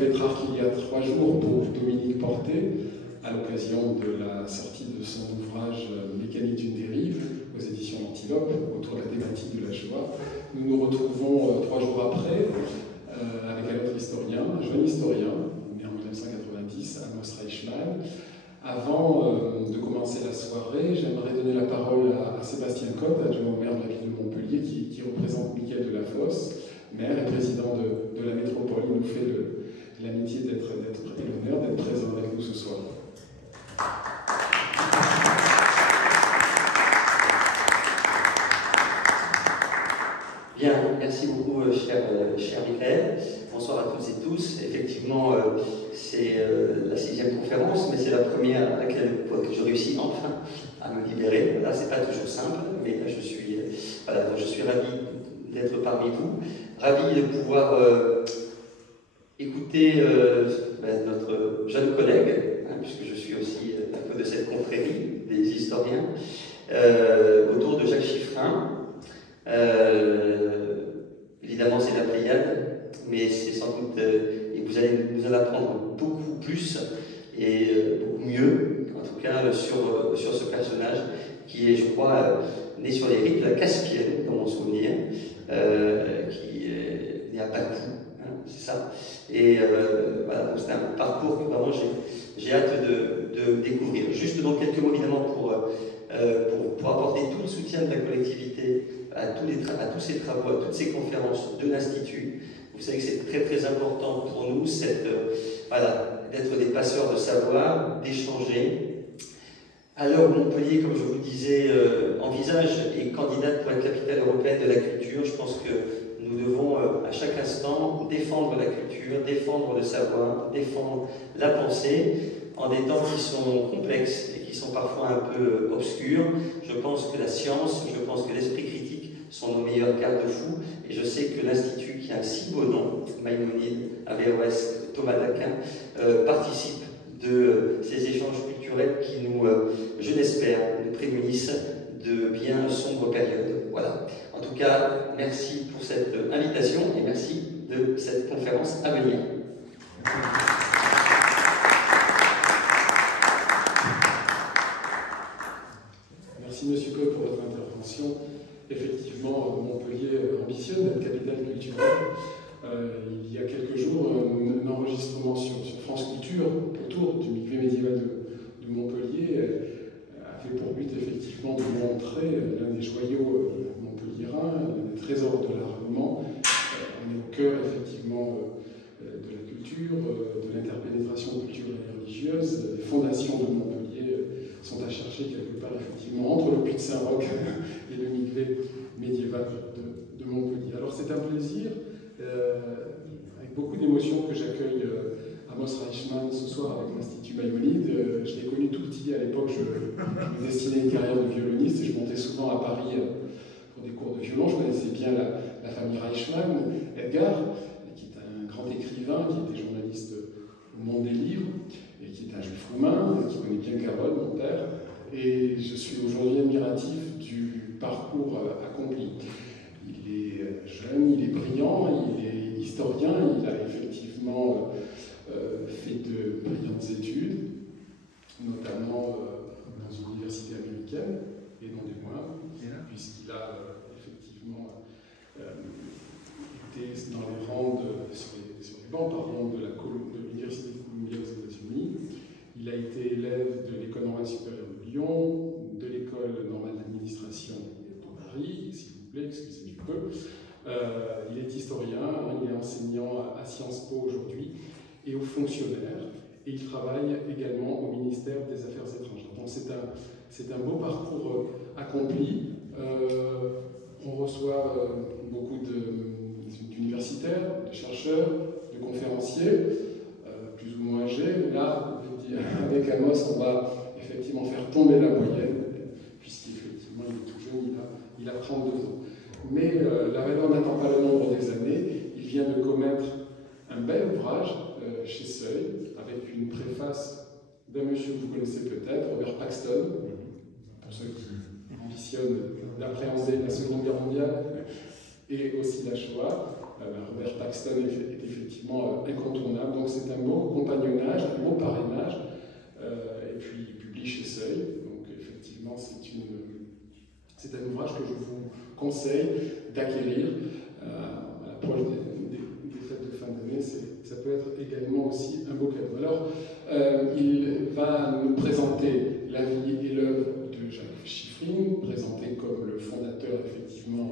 Pétrarque il y a 3 jours pour Dominique Portet, à l'occasion de la sortie de son ouvrage Mécanique d'une dérive aux éditions Antilope, autour de la thématique de la Shoah. Nous nous retrouvons 3 jours après avec un autre historien, un jeune historien, né en 1990, Amos Reichmann. Avant de commencer la soirée, j'aimerais donner la parole à Sébastien Cotte, adjoint au maire de la ville de Montpellier, qui représente Michael Delafosse, maire et président de la métropole. Il nous fait l'amitié et l'honneur d'être présent avec nous ce soir. Bien, merci beaucoup, cher Michael. Bonsoir à toutes et tous. Effectivement, c'est la 6e conférence, mais c'est la première à laquelle je réussis enfin à me libérer. Là, c'est pas toujours simple, mais là, je suis ravi d'être parmi vous, ravi de pouvoir écouter notre jeune collègue, puisque je suis aussi un peu de cette confrérie des historiens, autour de Jacques Chiffrin. Évidemment, c'est la Pléiade, mais c'est sans doute, et vous allez nous en apprendre beaucoup plus et beaucoup mieux, en tout cas sur ce personnage qui est, je crois, né sur les rives de la Caspienne, dans mon souvenir, qui est né à Bakou, c'est ça. Et voilà, donc c'est un parcours que vraiment j'ai hâte de découvrir. Juste donc quelques mots évidemment pour apporter tout le soutien de la collectivité à tous ces travaux, à toutes ces conférences de l'Institut. Vous savez que c'est très très important pour nous d'être des passeurs de savoir, d'échanger. À l'heure où Montpellier, comme je vous le disais, envisage et candidate pour être capitale européenne de la culture, je pense que nous devons à chaque instant défendre la culture, défendre le savoir, défendre la pensée en des temps qui sont complexes et qui sont parfois un peu obscurs. Je pense que la science, je pense que l'esprit critique sont nos meilleurs garde-fous, et je sais que l'Institut, qui a un si beau nom, Maïmonide, Averroès, Thomas d'Aquin, participe de ces échanges culturels qui nous, je l'espère, nous prémunissent de bien sombres périodes. Voilà. En tout cas, merci pour cette invitation et merci de cette conférence à venir. Merci Monsieur Cotte pour votre intervention. Effectivement, Montpellier ambitionne d'être capitale culturelle. Il y a quelques jours, un enregistrement sur France Culture autour du musée médiéval de Montpellier a fait pour but effectivement de montrer l'un des joyaux montpelliérains, l'un des trésors de l'art allemand. On est au cœur effectivement de la culture, de l'interpénétration culturelle et religieuse. Les fondations de Montpellier sont à chercher quelque part effectivement entre le puits de Saint-Roch et le mikvé médiéval de Montpellier. Alors c'est un plaisir, avec beaucoup d'émotion, que j'accueille Amos Reichmann ce soir avec l'Institut Maïmonide. Je l'ai connu tout petit, à l'époque je me destinais une carrière de violoniste et je montais souvent à Paris pour des cours de violon. Je connaissais bien la famille Reichmann, Edgar, qui est un grand écrivain, qui était journaliste au Monde des Livres, et qui est un juif roumain, qui connaît bien Carole, mon père. Et je suis aujourd'hui admiratif du parcours accompli. Il est jeune, il est brillant, il est historien, il a effectivement fait de brillantes études, notamment dans une université américaine, et non des moindres, puisqu'il a effectivement été dans les rangs sur les bancs, pardon, de l'université de Columbia aux États-Unis. Il a été élève de l'École normale supérieure de Lyon, de l'École normale d'administration de Paris, s'il vous plaît, excusez du peu. Il est historien, il est enseignant à Sciences Po aujourd'hui et aux fonctionnaires, et il travaille également au ministère des Affaires étrangères. Donc c'est un beau parcours accompli. On reçoit beaucoup d'universitaires, de chercheurs, de conférenciers, plus ou moins âgés. Là, avec Amos, on va effectivement faire tomber la moyenne, puisqu'effectivement il est tout jeune, il a 32 ans. Mais la valeur n'attend pas le nombre des années. Il vient de commettre un bel ouvrage chez Seuil, avec une préface d'un monsieur que vous connaissez peut-être, Robert Paxton, pour ceux qui ambitionnent d'appréhender la Seconde Guerre mondiale. et aussi la Shoah, Robert Paxton est effectivement incontournable. Donc c'est un beau compagnonnage, un beau parrainage, et puis il publie chez Seuil. Donc effectivement c'est un ouvrage que je vous conseille d'acquérir à l'approche des fêtes de fin d'année. Ça peut être également aussi un beau cadeau. Alors, il va nous présenter la vie et l'œuvre de Jacques Chiffrine, présenté comme le fondateur effectivement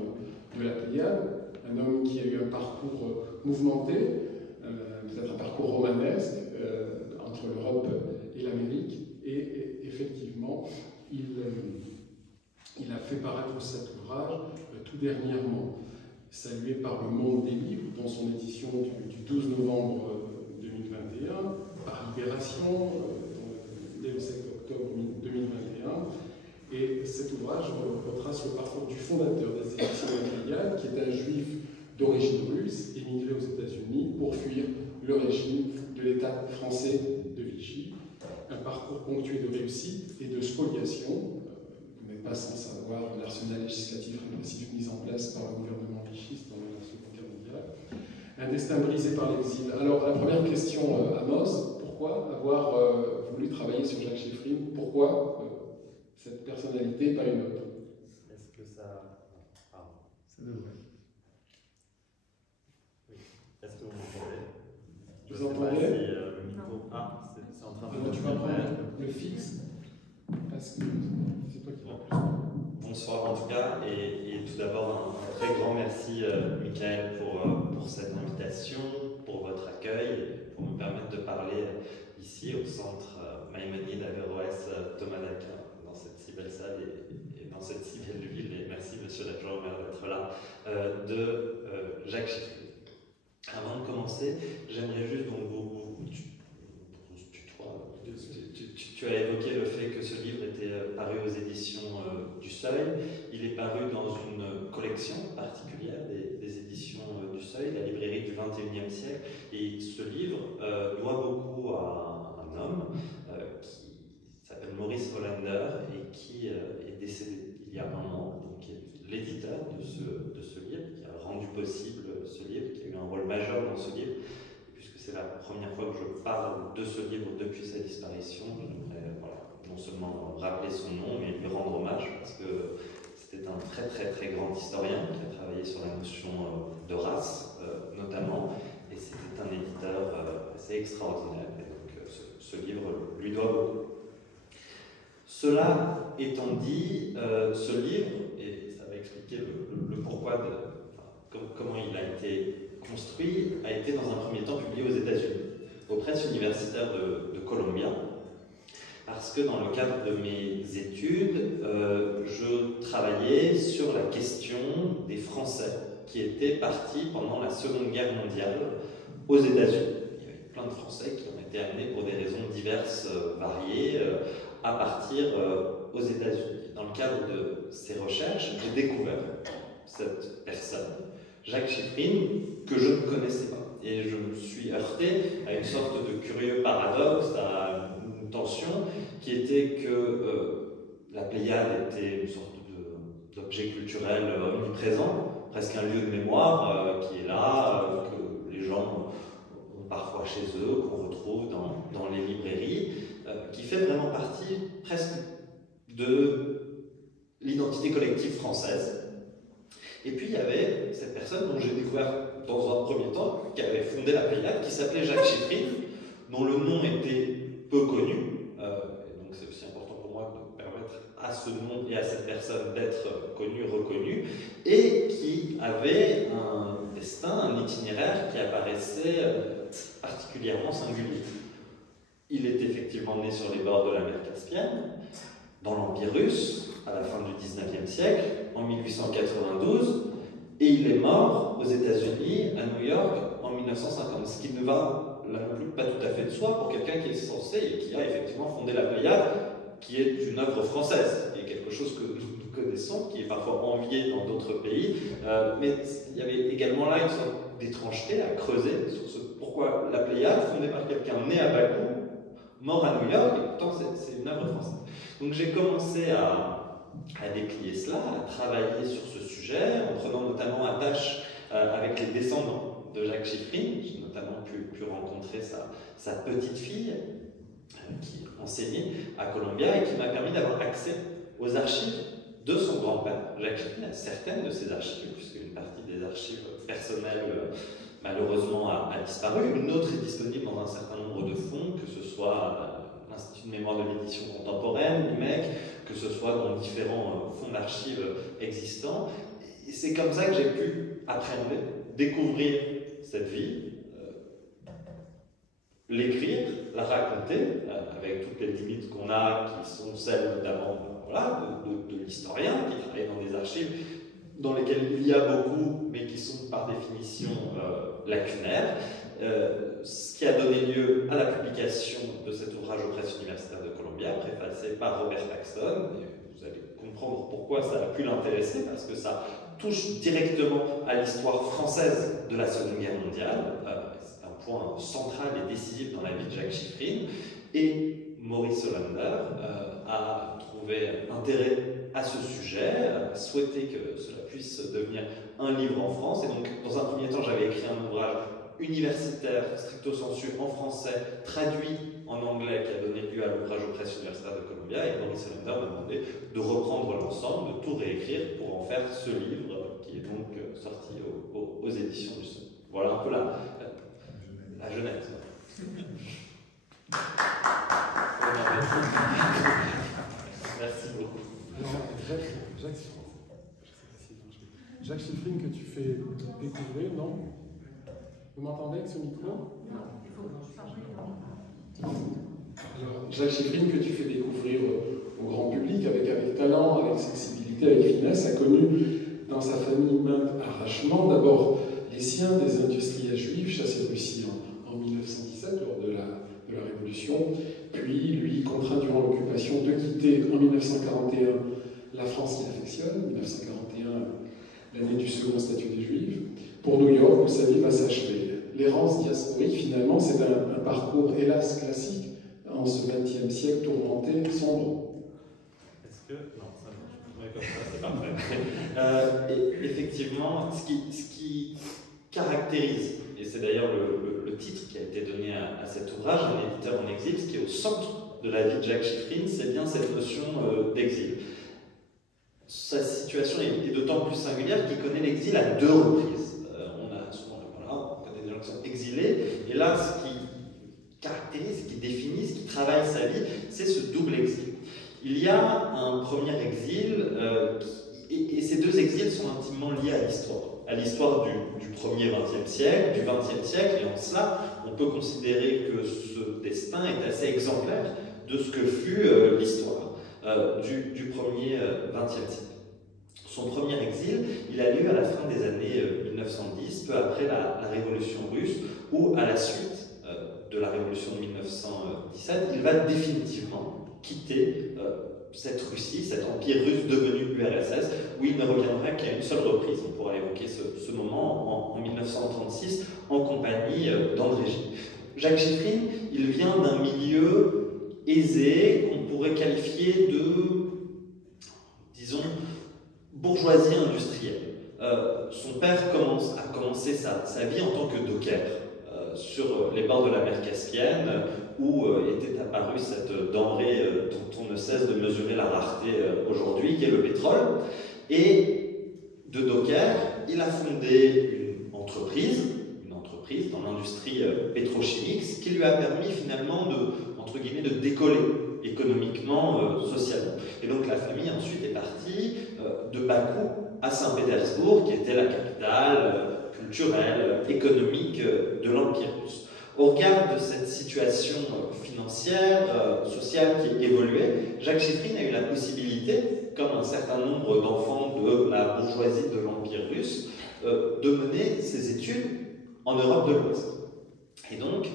de la Pléiade, un homme qui a eu un parcours mouvementé, peut-être un parcours romanesque entre l'Europe et l'Amérique, et effectivement, il a fait paraître cet ouvrage tout dernièrement, salué par le Monde des Livres dans son édition du 12 novembre 2021, par Libération dès le 7 octobre 2021. Et cet ouvrage retrace le parcours du fondateur des éditions de la Pléiade, qui est un juif d'origine russe, émigré aux États-Unis pour fuir le régime de l'État français de Vichy. Un parcours ponctué de réussite et de spoliation. Vous n'êtes pas sans savoir l'arsenal législatif répressif mis en place par le gouvernement vichiste dans la Seconde Guerre mondiale. Un destin brisé par l'exil. Alors, la première question, Amos, pourquoi avoir voulu travailler sur Jacques Chiffrine? Pourquoi cette personnalité, pas une autre? Est-ce que ça... Ah. Ça devrait. Oui. Est-ce que vous m'entendez? Vous entendez? Si, le micro... Ah, c'est en train de... Alors, tu vas prendre le fixe, parce que c'est toi qui vas plus. Bonsoir en tout cas, et tout d'abord un très grand merci Michael pour cette invitation, pour votre accueil, pour me permettre de parler ici au centre Maïmonide Averroès Thomas d'Aquin, dans cette si belle salle et dans cette si belle ville, et merci monsieur l'adjoint au maire d'être là, de Jacques Chiffrine. Avant de commencer, j'aimerais juste donc tu as évoqué le fait que ce livre était paru aux éditions du Seuil. Il est paru dans une collection particulière des éditions du Seuil, la librairie du XXIe siècle. Et ce livre doit beaucoup à un homme qui s'appelle Maurice Hollander et qui est décédé il y a un an, donc qui est l'éditeur de ce livre, qui a rendu possible ce livre, qui a eu un rôle majeur dans ce livre. C'est la première fois que je parle de ce livre depuis sa disparition. J'aimerais non seulement rappeler son nom, mais lui rendre hommage parce que c'était un très très très grand historien qui a travaillé sur la notion de race notamment, et c'était un éditeur assez extraordinaire. Et donc ce livre lui doit beaucoup. Cela étant dit, ce livre, et ça va expliquer le pourquoi comment il a été construit, a été dans un premier temps publié aux États-Unis, aux presses universitaires de Columbia, parce que dans le cadre de mes études, je travaillais sur la question des Français qui étaient partis pendant la Seconde Guerre mondiale aux États-Unis. Il y avait plein de Français qui ont été amenés pour des raisons diverses, variées, à partir aux États-Unis. Dans le cadre de ces recherches, j'ai découvert cette personne, Jacques Chiffrine, que je ne connaissais pas. Et je me suis heurté à une sorte de curieux paradoxe, à une tension, qui était que la Pléiade était une sorte d'objet culturel omniprésent, presque un lieu de mémoire qui est là, que les gens ont parfois chez eux, qu'on retrouve dans les librairies, qui fait vraiment partie presque de l'identité collective française. Et puis il y avait cette personne dont j'ai découvert dans un premier temps, qui avait fondé la Pléiade, qui s'appelait Jacques Chiffrine, dont le nom était peu connu. Et donc c'est aussi important pour moi de permettre à ce nom et à cette personne d'être connu, reconnu, et qui avait un destin, un itinéraire qui apparaissait particulièrement singulier. Il est effectivement né sur les bords de la mer Caspienne, dans l'Empire russe, à la fin du XIXe siècle, en 1892, et il est mort aux États-Unis, à New York, en 1950, ce qui ne va là non plus pas tout à fait de soi pour quelqu'un qui est censé et qui a effectivement fondé la Pléiade, qui est une œuvre française, qui est quelque chose que nous connaissons, qui est parfois envié dans d'autres pays, mais il y avait également là une sorte d'étrangeté à creuser sur pourquoi la Pléiade, fondée par quelqu'un né à Bakou, mort à New York, et pourtant c'est une œuvre française. Donc j'ai commencé à déplier cela, à travailler sur ce sujet, en prenant notamment à tâche avec les descendants de Jacques Chiffrine. J'ai notamment pu rencontrer sa petite fille qui enseignait à Columbia et qui m'a permis d'avoir accès aux archives de son grand-père, Jacques Chiffrine, à certaines de ses archives, puisqu'une partie des archives personnelles malheureusement a disparu. Une autre est disponible dans un certain nombre de fonds, que ce soit l'Institut de mémoire de l'édition contemporaine, l'IMEC, que ce soit dans différents fonds d'archives existants. Et c'est comme ça que j'ai pu appréhender, découvrir cette vie, l'écrire, la raconter, avec toutes les limites qu'on a, qui sont celles notamment de l'historien, qui travaille dans des archives dans lesquelles il y a beaucoup, mais qui sont par définition lacunaires. Ce qui a donné lieu à la publication de cet ouvrage aux presses universitaires de Columbia, préfacé par Robert Paxton. Et vous allez comprendre pourquoi ça a pu l'intéresser, parce que ça touche directement à l'histoire française de la Seconde Guerre mondiale. C'est un point central et décisif dans la vie de Jacques Chiffrine. Et Maurice Hollander a trouvé intérêt à ce sujet, a souhaité que cela puisse devenir un livre en France. Et donc, dans un premier temps, j'avais écrit un ouvrage universitaire, stricto sensu, en français, traduit en anglais, qui a donné lieu à l'ouvrage aux presses universitaires de Columbia. Et Maurice Hollander m'a demandé de reprendre l'ensemble, de tout réécrire pour en faire ce livre, qui est donc sorti aux éditions du Seuil. Voilà un peu la jeunesse. Merci beaucoup. Alors, Jacques Chiffrine, que tu fais découvrir, non? Vous m'entendez avec ce micro? Non, il faut changer. Alors, Jacques Chiffrine, que tu fais découvrir au grand public avec talent, avec sensibilité, avec finesse, a connu dans sa famille maintes arrachements. D'abord, les siens des industriels juifs chassés de Russie en 1917, lors de la Révolution, puis lui contraint durant l'occupation de quitter en 1941 la France qu'il affectionne, 1941, l'année du second statut des Juifs, pour New York, où sa vie va s'achever. L'errance diasporique, finalement, c'est un parcours, hélas, classique en ce XXe siècle tourmenté, sombre. Est-ce que... Non, ça marche. Ouais, comme ça, c'est parfait. Effectivement, ce qui caractérise, et c'est d'ailleurs le titre qui a été donné à cet ouvrage, Un éditeur en exil, ce qui est au centre de la vie de Jacques Chiffrine, c'est bien cette notion d'exil. Sa situation est d'autant plus singulière qu'il connaît l'exil à 2 reprises. On a souvent, on connaît des gens qui sont exilés, et là, ce qui caractérise, ce qui définit, ce qui travaille sa vie, c'est ce double exil. Il y a un premier exil, et ces 2 exils sont intimement liés à l'histoire du premier XXe siècle, du XXe siècle, et en cela, on peut considérer que ce destin est assez exemplaire de ce que fut l'histoire du premier XXe siècle. Son premier exil, il a lieu à la fin des années 1910, peu après la Révolution russe, où à la suite de la Révolution de 1917, il va définitivement quitter cette Russie, cet empire russe devenu URSS, où il ne reviendra qu'à une seule reprise. On pourra évoquer ce moment en 1936 en compagnie d'André Gide. Jacques Chiffrine, il vient d'un milieu aisé qu'on pourrait qualifier de, disons, bourgeoisie industrielle. Son père a commencé sa vie en tant que docker sur les bords de la mer Caspienne, où était apparue cette denrée dont on ne cesse de mesurer la rareté aujourd'hui, qui est le pétrole. Et de docker, il a fondé une entreprise dans l'industrie pétrochimique, ce qui lui a permis finalement entre guillemets, de décoller économiquement, socialement. Et donc la famille ensuite est partie de Bakou à Saint-Pétersbourg, qui était la capitale culturelle, économique de l'Empire russe. Au regard de cette situation financière, sociale qui évoluait, Jacques Chiffrine a eu la possibilité, comme un certain nombre d'enfants de la bourgeoisie de l'Empire russe, de mener ses études en Europe de l'Ouest. Et donc,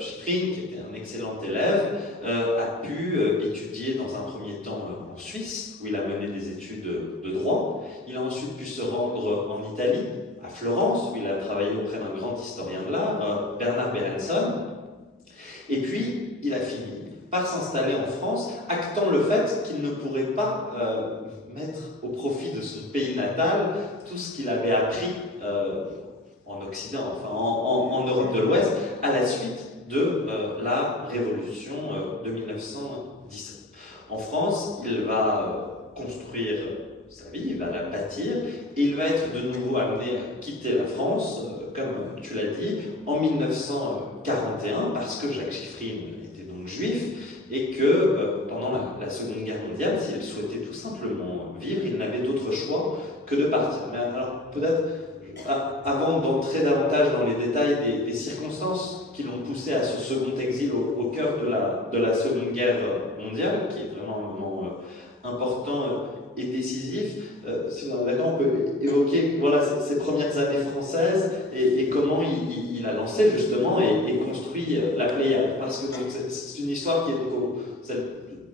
Chiffrine, qui était un excellent élève, a pu étudier dans un premier temps en Suisse, où il a mené des études de droit. Il a ensuite pu se rendre en Italie, à Florence, où il a travaillé auprès d'un grand historien de l'art, Bernard Berenson. Et puis, il a fini par s'installer en France, actant le fait qu'il ne pourrait pas mettre au profit de son pays natal tout ce qu'il avait appris en Occident, enfin en Europe de l'Ouest, à la suite de la Révolution de 1917. En France, il va construire sa vie, il va la bâtir, et il va être de nouveau amené à quitter la France, comme tu l'as dit, en 1941, parce que Jacques Chiffrine était donc juif, et que pendant la Seconde Guerre mondiale, s'il souhaitait tout simplement vivre, il n'avait d'autre choix que de partir. Mais alors, peut-être, avant d'entrer davantage dans les détails des circonstances qui l'ont poussé à ce second exil au cœur de la Seconde Guerre mondiale, qui est vraiment un moment important et décisif, si vous en avez d'accord, on peut évoquer voilà, ses premières années françaises et comment il a lancé justement et construit la Pléiade. Parce que c'est une histoire qui est celle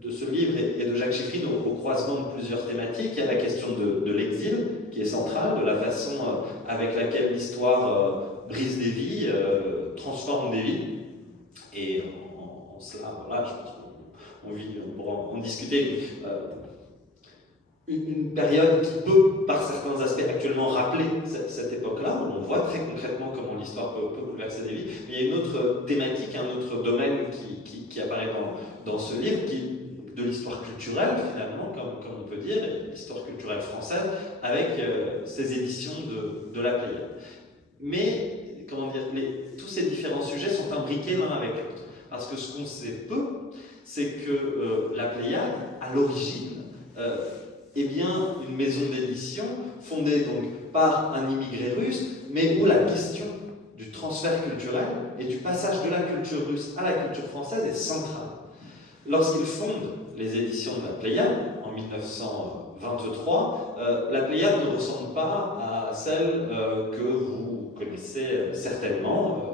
de ce livre et de Jacques Chiffrine au croisement de plusieurs thématiques. Il y a la question de l'exil, qui est centrale, de la façon avec laquelle l'histoire brise des vies, transforme des vies. Et en cela, voilà, je pense qu'on pourra en discuter. Une période qui peut, par certains aspects, actuellement rappeler cette époque-là, où on voit très concrètement comment l'histoire peut bouleverser des vies. Mais il y a une autre thématique, un autre domaine qui apparaît dans ce livre, qui est de l'histoire culturelle, finalement, comme on peut dire, l'histoire culturelle française, avec ces éditions de la Pléiade. Mais, comment dire, tous ces différents sujets sont imbriqués l'un avec l'autre. Parce que ce qu'on sait peu, c'est que la Pléiade, à l'origine, eh bien, une maison d'édition fondée donc par un immigré russe, mais où la question du transfert culturel et du passage de la culture russe à la culture française est centrale. Lorsqu'il fonde les éditions de la Pléiade, en 1923, la Pléiade ne ressemble pas à celle que vous connaissez certainement.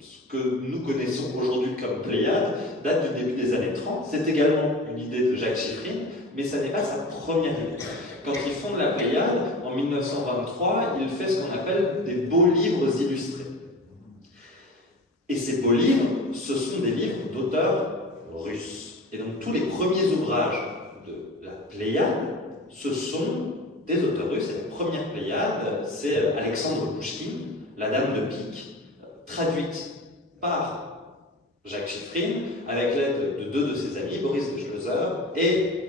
Ce que nous connaissons aujourd'hui comme Pléiade date du début des années 30. C'est également une idée de Jacques Chiffrine, mais ça n'est pas sa première idée. Quand il fonde la Pléiade, en 1923, il fait ce qu'on appelle des beaux livres illustrés. Et ces beaux livres, ce sont des livres d'auteurs russes. Et donc tous les premiers ouvrages de la Pléiade, ce sont des auteurs russes. Et la première Pléiade, c'est Alexandre Pouchkine, La Dame de Pique, traduite par Jacques Chiffrine, avec l'aide de deux de ses amis, Boris de Schleuser et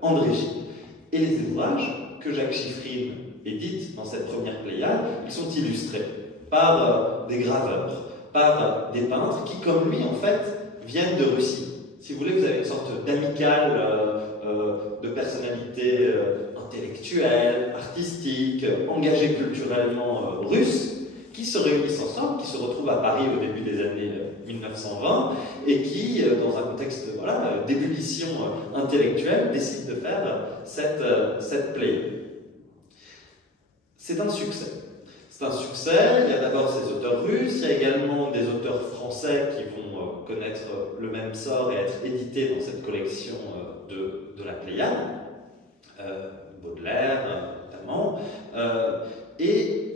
André Gide. Et les ouvrages que Jacques Chiffrine édite dans cette première Pléiade, ils sont illustrés par des graveurs, par des peintres qui, comme lui, en fait, viennent de Russie. Si vous voulez, vous avez une sorte d'amicale de personnalités intellectuelles, artistiques, engagées culturellement russes, qui se réunissent ensemble, qui se retrouvent à Paris au début des années 1920 et qui, dans un contexte d'ébullition intellectuelle, décident de faire cette Pléiade. C'est un succès. C'est un succès. Il y a d'abord ces auteurs russes, il y a également des auteurs français qui vont connaître le même sort et être édités dans cette collection de la Pléiade, Baudelaire notamment, et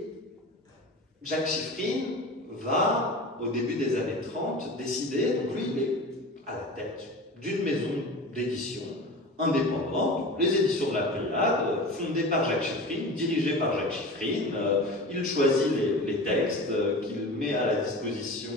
Jacques Chiffrine va, au début des années 30, décider, donc lui il est à la tête d'une maison d'édition indépendante, les éditions de la Pléiade, fondées par Jacques Chiffrine, dirigées par Jacques Chiffrine. Il choisit les textes qu'il met à la disposition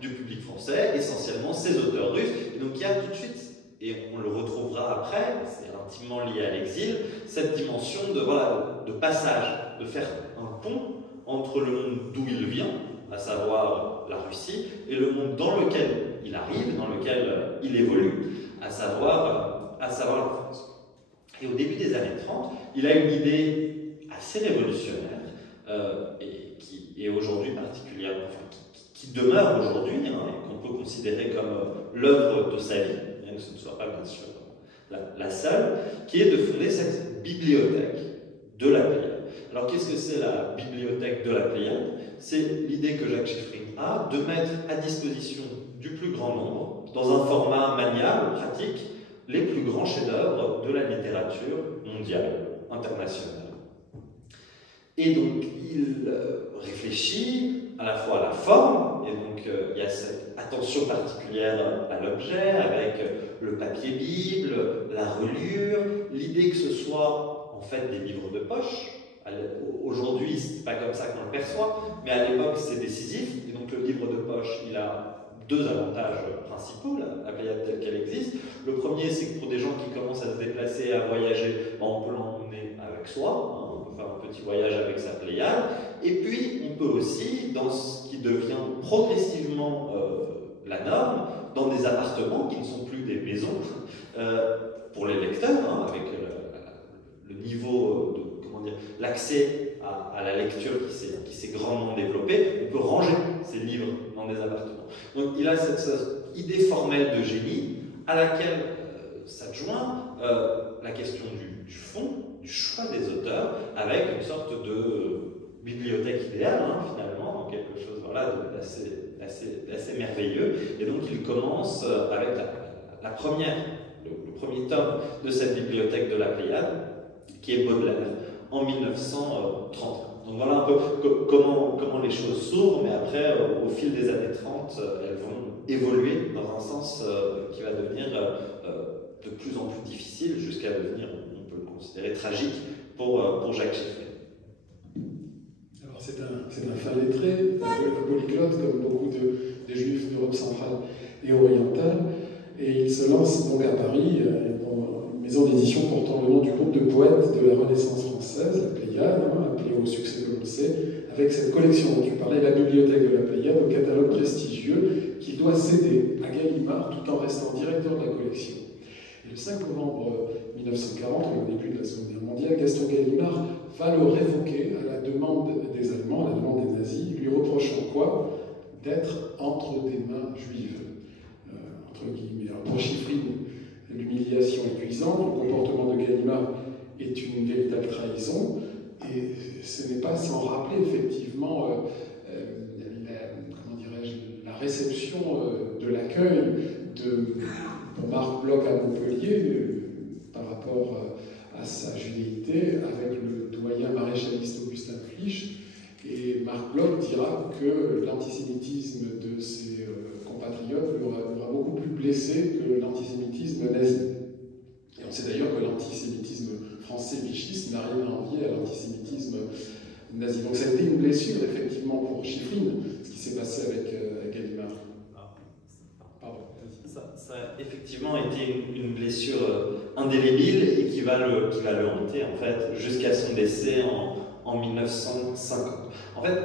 du public français, essentiellement ses auteurs russes. Et donc il y a tout de suite, et on le retrouvera après, c'est intimement lié à l'exil, cette dimension de passage, de faire un pont entre le monde d'où il vient, à savoir la Russie, et le monde dans lequel il arrive, dans lequel il évolue, à savoir la France. Et au début des années 30, il a une idée assez révolutionnaire, et qui est aujourd'hui particulièrement, qui demeure aujourd'hui, et qu'on peut considérer comme l'œuvre de sa vie, bien que ce ne soit pas bien sûr la seule, qui est de fonder cette bibliothèque de la Pléiade. Alors qu'est-ce que c'est la bibliothèque de la Pléiade? C'est l'idée que Jacques Chiffrine a de mettre à disposition du plus grand nombre, dans un format maniable, pratique, les plus grands chefs-d'œuvre de la littérature mondiale, internationale. Et donc il réfléchit à la fois à la forme, et donc il y a cette attention particulière à l'objet, avec le papier Bible, la reliure, l'idée que ce soit fait des livres de poche. Aujourd'hui, c'est pas comme ça qu'on le perçoit, mais à l'époque, c'est décisif. Et donc, le livre de poche, il a deux avantages principaux, la Pléiade telle qu'elle existe. Le premier, c'est que pour des gens qui commencent à se déplacer, à voyager, on peut l'emmener avec soi, hein, on peut faire un petit voyage avec sa Pléiade. Et puis, on peut aussi, dans ce qui devient progressivement la norme, dans des appartements qui ne sont plus des maisons, pour les lecteurs, hein, avec le niveau de l'accès à la lecture qui s'est grandement développé, on peut ranger ses livres dans des appartements. Donc il a cette idée formelle de génie à laquelle s'adjoint la question du fond, du choix des auteurs, avec une sorte de bibliothèque idéale, hein, finalement, quelque chose d'assez merveilleux. Et donc il commence avec le premier tome de cette bibliothèque de la Pléiade, qui est Baudelaire, en 1930. Donc voilà un peu comment les choses s'ouvrent, mais après, au fil des années 30, elles vont évoluer dans un sens qui va devenir de plus en plus difficile, jusqu'à devenir, on peut le considérer, tragique pour Jacques Chiffrine. Alors c'est un fin lettré, un polyglotte, comme beaucoup des juifs d'Europe centrale et orientale, et il se lance donc à Paris, une maison d'édition portant le nom du groupe de poètes de la Renaissance française, la Pléiade, appelée au succès que l'on sait, avec cette collection dont tu parlais, la bibliothèque de la Pléiade, au catalogue prestigieux, qu'il doit céder à Gallimard tout en restant directeur de la collection. Et le 5 novembre 1940, au début de la Seconde Guerre mondiale, Gaston Gallimard va le révoquer à la demande des Allemands, à la demande des nazis, lui reprochant quoi? D'être entre des mains juives. Entre guillemets. Alors pour Chiffrine, l'humiliation épuisante, le comportement de Gallimard est une véritable trahison, et ce n'est pas sans rappeler effectivement la réception de l'accueil pour Marc Bloch à Montpellier par rapport à sa judéité avec le doyen maréchaliste Augustin Flich. Et Marc Bloch dira que l'antisémitisme de ses compatriotes l'aura beaucoup plus blessé que l'antisémitisme nazi. Et on sait d'ailleurs que l'antisémitisme français vichiste n'a rien à envier à l'antisémitisme nazi. Donc ça a été une blessure effectivement pour Chiffrine, ce qui s'est passé avec Gallimard. Pardon. Ça a effectivement été une blessure indélébile et qui va le hanter en fait jusqu'à son décès en 1950. En fait,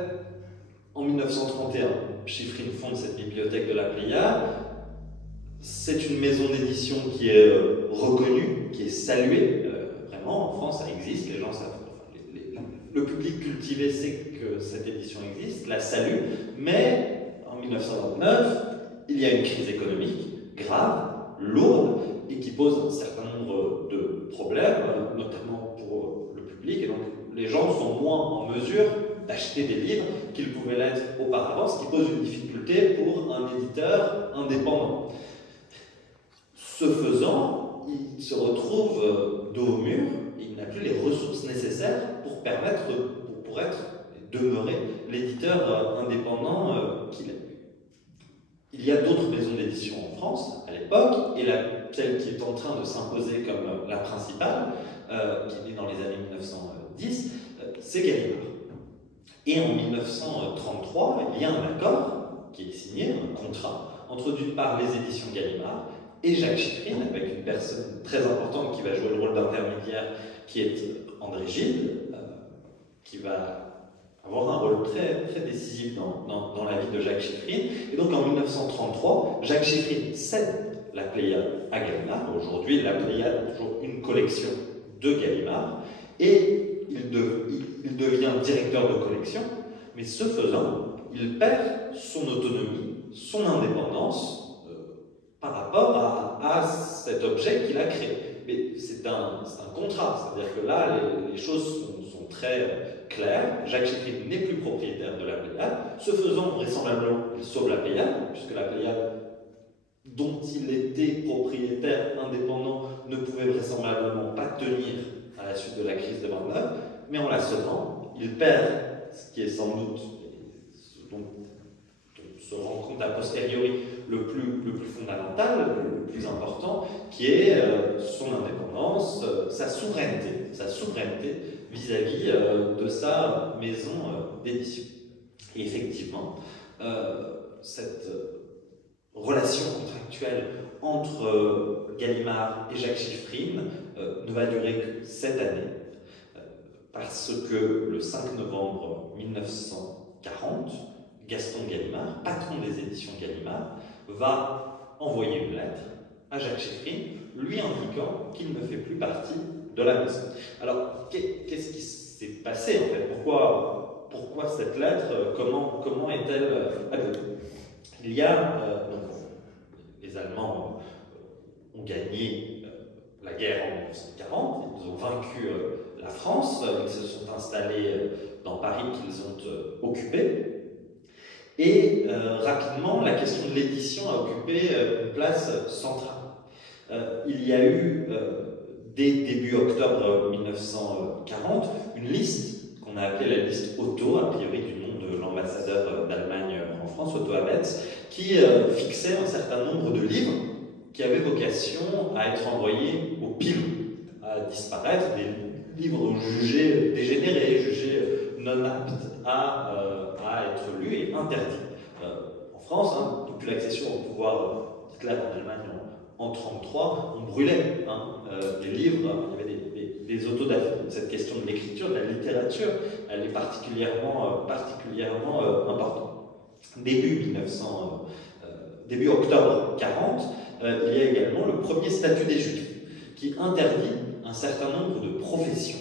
en 1931, Chiffrine fonde cette bibliothèque de la Pléiade. C'est une maison d'édition qui est reconnue, qui est saluée. Vraiment, en France, ça existe, les gens savent. Le public cultivé sait que cette édition existe, la salue, mais en 1929, il y a une crise économique grave, lourde, et qui pose un certain nombre de problèmes, notamment pour le public, et donc les gens sont moins en mesure d'acheter des livres qu'ils pouvaient l'être auparavant, ce qui pose une difficulté pour un éditeur indépendant. Ce faisant, il se retrouve dos au mur, il n'a plus les ressources nécessaires pour demeurer l'éditeur indépendant qu'il est. Il y a d'autres maisons d'édition en France à l'époque, et celle qui est en train de s'imposer comme la principale, qui est née dans les années 1910, c'est Gallimard. Et en 1933, il y a un accord qui est signé, un contrat, entre d'une part les éditions Gallimard et Jacques Chiffrine, avec une personne très importante qui va jouer le rôle d'intermédiaire, qui est André Gide, qui va avoir un rôle très, très décisif dans la vie de Jacques Chiffrine. Et donc en 1933, Jacques Chiffrine cède la Pléiade à Gallimard. Aujourd'hui, la Pléiade est toujours une collection de Gallimard, et il devient directeur de collection, mais ce faisant, il perd son autonomie, son indépendance par rapport à cet objet qu'il a créé. Mais c'est un contrat, c'est-à-dire que là, les choses sont très claires. Jacques Chiffrine n'est plus propriétaire de la Pléiade. Ce faisant, vraisemblablement, il sauve la Pléiade, puisque la Pléiade, dont il était propriétaire indépendant, ne pouvait vraisemblablement pas tenir à la suite de la crise de 29, mais en la sauvant, il perd ce qui est sans doute se rend compte a posteriori le plus fondamental, le plus important, qui est son indépendance, sa souveraineté vis-à-vis de sa maison d'édition. Et effectivement, cette relation contractuelle entre Gallimard et Jacques Shiffrin ne va durer que 7 années, parce que le 5 novembre 1940, Gaston Gallimard, patron des éditions Gallimard, va envoyer une lettre à Jacques Shiffrin, lui indiquant qu'il ne fait plus partie de la maison. Alors, qu'est-ce qui s'est passé en fait? Pourquoi cette lettre? Comment est-elle appliquée? Il y a donc, les Allemands ont gagné la guerre en 1940, ils ont vaincu la France, ils se sont installés dans Paris qu'ils ont occupé. Et rapidement, la question de l'édition a occupé une place centrale. Il y a eu, dès début octobre 1940, une liste qu'on a appelée la liste Otto, a priori du nom de l'ambassadeur d'Allemagne en France, Otto Abetz, qui fixait un certain nombre de livres qui avaient vocation à être envoyés au pilon, à disparaître, des livres jugés dégénérés, jugés non aptes à être lus et interdits. En France, depuis l'accession au pouvoir d'Hitler en Allemagne en 1933, on brûlait les livres, il y avait des autodafés. Cette question de l'écriture, de la littérature, elle est particulièrement importante. Début octobre 1940, il y a également le premier statut des Juifs, qui interdit un certain nombre de professions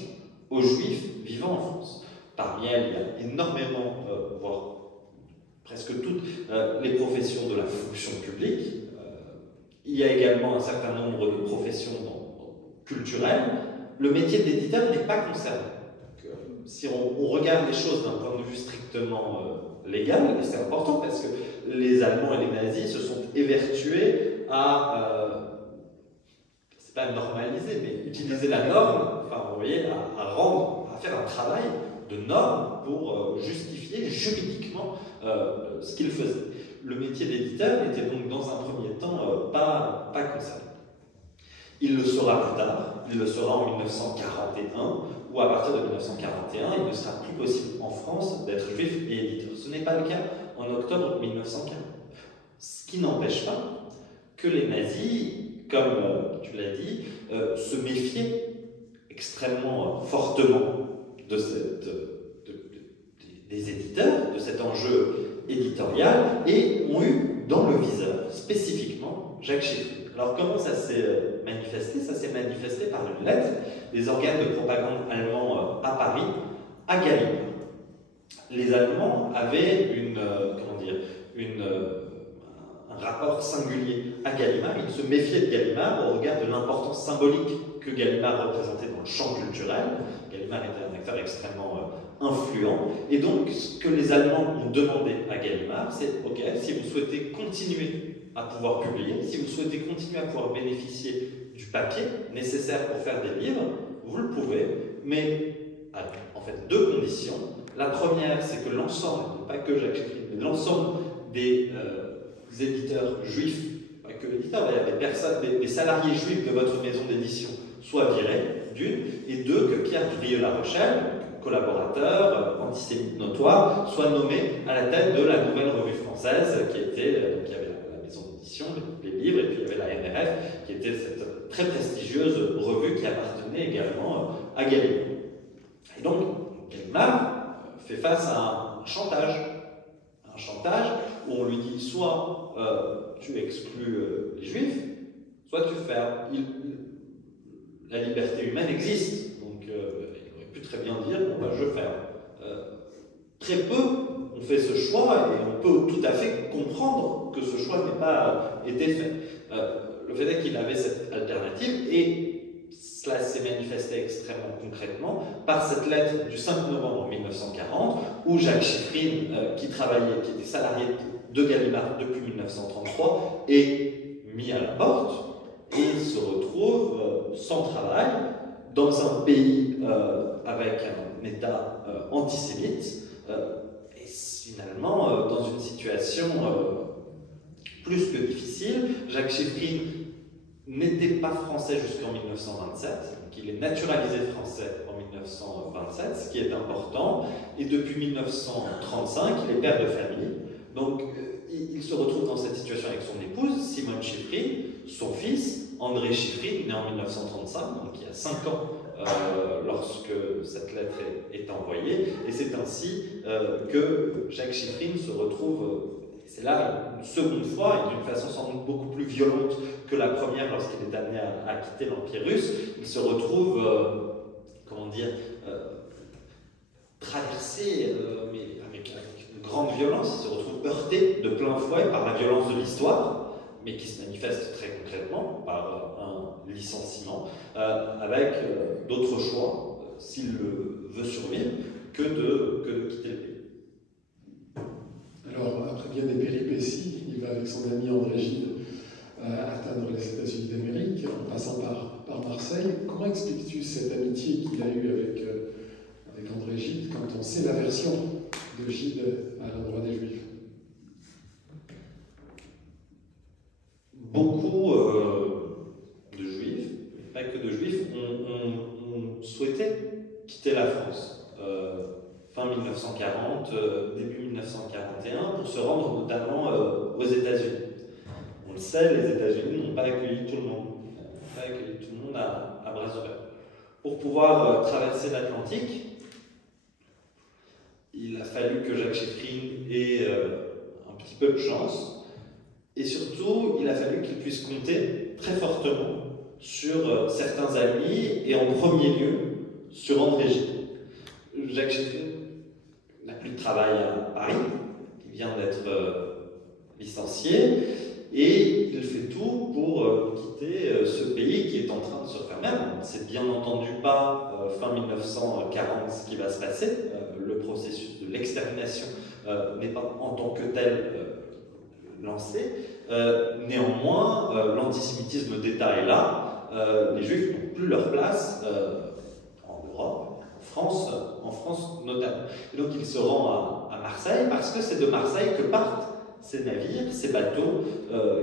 aux Juifs vivant en France. Parmi elles, il y a énormément, voire presque toutes, les professions de la fonction publique. Il y a également un certain nombre de professions culturelles. Le métier d'éditeur n'est pas concerné. Donc, si on regarde les choses d'un point de vue strictement légal, et c'est important parce que les Allemands et les nazis se sont évertués à, c'est pas normaliser, mais utiliser la norme, enfin, vous voyez, à faire un travail de norme pour justifier juridiquement ce qu'ils faisaient. Le métier d'éditeur n'était donc dans un premier temps pas concerné. Il le sera plus tard, il le sera en 1941, où à partir de 1941, il ne sera plus possible en France d'être juif et éditeur. Ce n'est pas le cas en octobre 1940. Ce qui n'empêche pas que les nazis, comme tu l'as dit, se méfiaient extrêmement fortement des éditeurs, de cet enjeu éditorial, et ont eu dans le viseur spécifiquement Jacques Shiffrin. Alors comment ça s'est manifesté? Ça s'est manifesté par une lettre des organes de propagande allemands à Paris, à Gallimard. Les Allemands avaient un rapport singulier à Gallimard. Ils se méfiaient de Gallimard au regard de l'importance symbolique que Gallimard représentait dans le champ culturel. Gallimard était un acteur extrêmement influent. Et donc, ce que les Allemands ont demandé à Gallimard, c'est « Ok, si vous souhaitez continuer à pouvoir publier, si vous souhaitez continuer à pouvoir bénéficier du papier nécessaire pour faire des livres, vous le pouvez, mais à, en fait, 2 conditions. La première, c'est que l'ensemble, pas que Jacques Shiffrin, mais l'ensemble des éditeurs juifs, pas que éditeurs, d'ailleurs, des salariés juifs de votre maison d'édition soient virés, d'une, et 2, que Pierre Durieux-La Rochelle, collaborateur, antisémite notoire, soit nommé à la tête de la Nouvelle Revue Française, qui avait la maison d'édition, les livres, et puis il y avait la NRF, qui était cette très prestigieuse revue qui appartenait également à Gallimard. Et donc, Gallimard fait face à un chantage où on lui dit soit tu exclus les Juifs, soit tu fermes. La liberté humaine existe, donc il aurait pu très bien dire bon, bah, je ferme. Très peu ont fait ce choix et on peut tout à fait comprendre que ce choix n'ait pas été fait. Le fait est qu'il avait cette alternative et cela s'est manifesté extrêmement concrètement par cette lettre du 5 novembre 1940 où Jacques Shiffrin, qui était salarié de Gallimard depuis 1933, est mis à la porte et se retrouve sans travail dans un pays avec un État antisémite et finalement dans une situation situation plus que difficile. Jacques Chiffrine n'était pas français jusqu'en 1927, donc il est naturalisé français en 1927, ce qui est important, et depuis 1935, il est père de famille. Donc il se retrouve dans cette situation avec son épouse, Simone Chiffrine, son fils, André Chiffrine, né en 1935, donc il y a 5 ans lorsque cette lettre est envoyée, et c'est ainsi que Jacques Chiffrine se retrouve, c'est là une seconde fois, et d'une façon sans doute beaucoup plus violente que la première lorsqu'il est amené à quitter l'Empire russe, il se retrouve, comment dire, traversé, mais avec une grande violence, il se retrouve heurté de plein fouet par la violence de l'histoire, mais qui se manifeste très concrètement par un licenciement, avec d'autres choix, s'il veut survivre, que de quitter le pays. Alors, après bien des péripéties, il va avec son ami André Gide atteindre les États-Unis d'Amérique, en passant par Marseille. Comment expliques-tu cette amitié qu'il a eue avec André Gide quand on sait la version de Gide à l'endroit des Juifs? Beaucoup de Juifs, mais pas que de Juifs, ont souhaité quitter la France. Fin 1940, début 1941, pour se rendre notamment aux États-Unis. On le sait, les États-Unis n'ont pas accueilli tout le monde, à bras ouverts. Pour pouvoir traverser l'Atlantique, il a fallu que Jacques Chiffrine ait un petit peu de chance, et surtout, il a fallu qu'il puisse compter très fortement sur certains amis, et en premier lieu, sur André Gide. Jacques Chiffrine n'a plus de travail à Paris, il vient d'être licencié, et il fait tout pour quitter ce pays qui est en train de se refermer. C'est bien entendu pas fin 1940 ce qui va se passer, le processus de l'extermination n'est pas en tant que tel lancé, néanmoins l'antisémitisme d'État est là, les Juifs n'ont plus leur place en Europe, en France notamment. Et donc il se rend à Marseille, parce que c'est de Marseille que partent ces navires, ces bateaux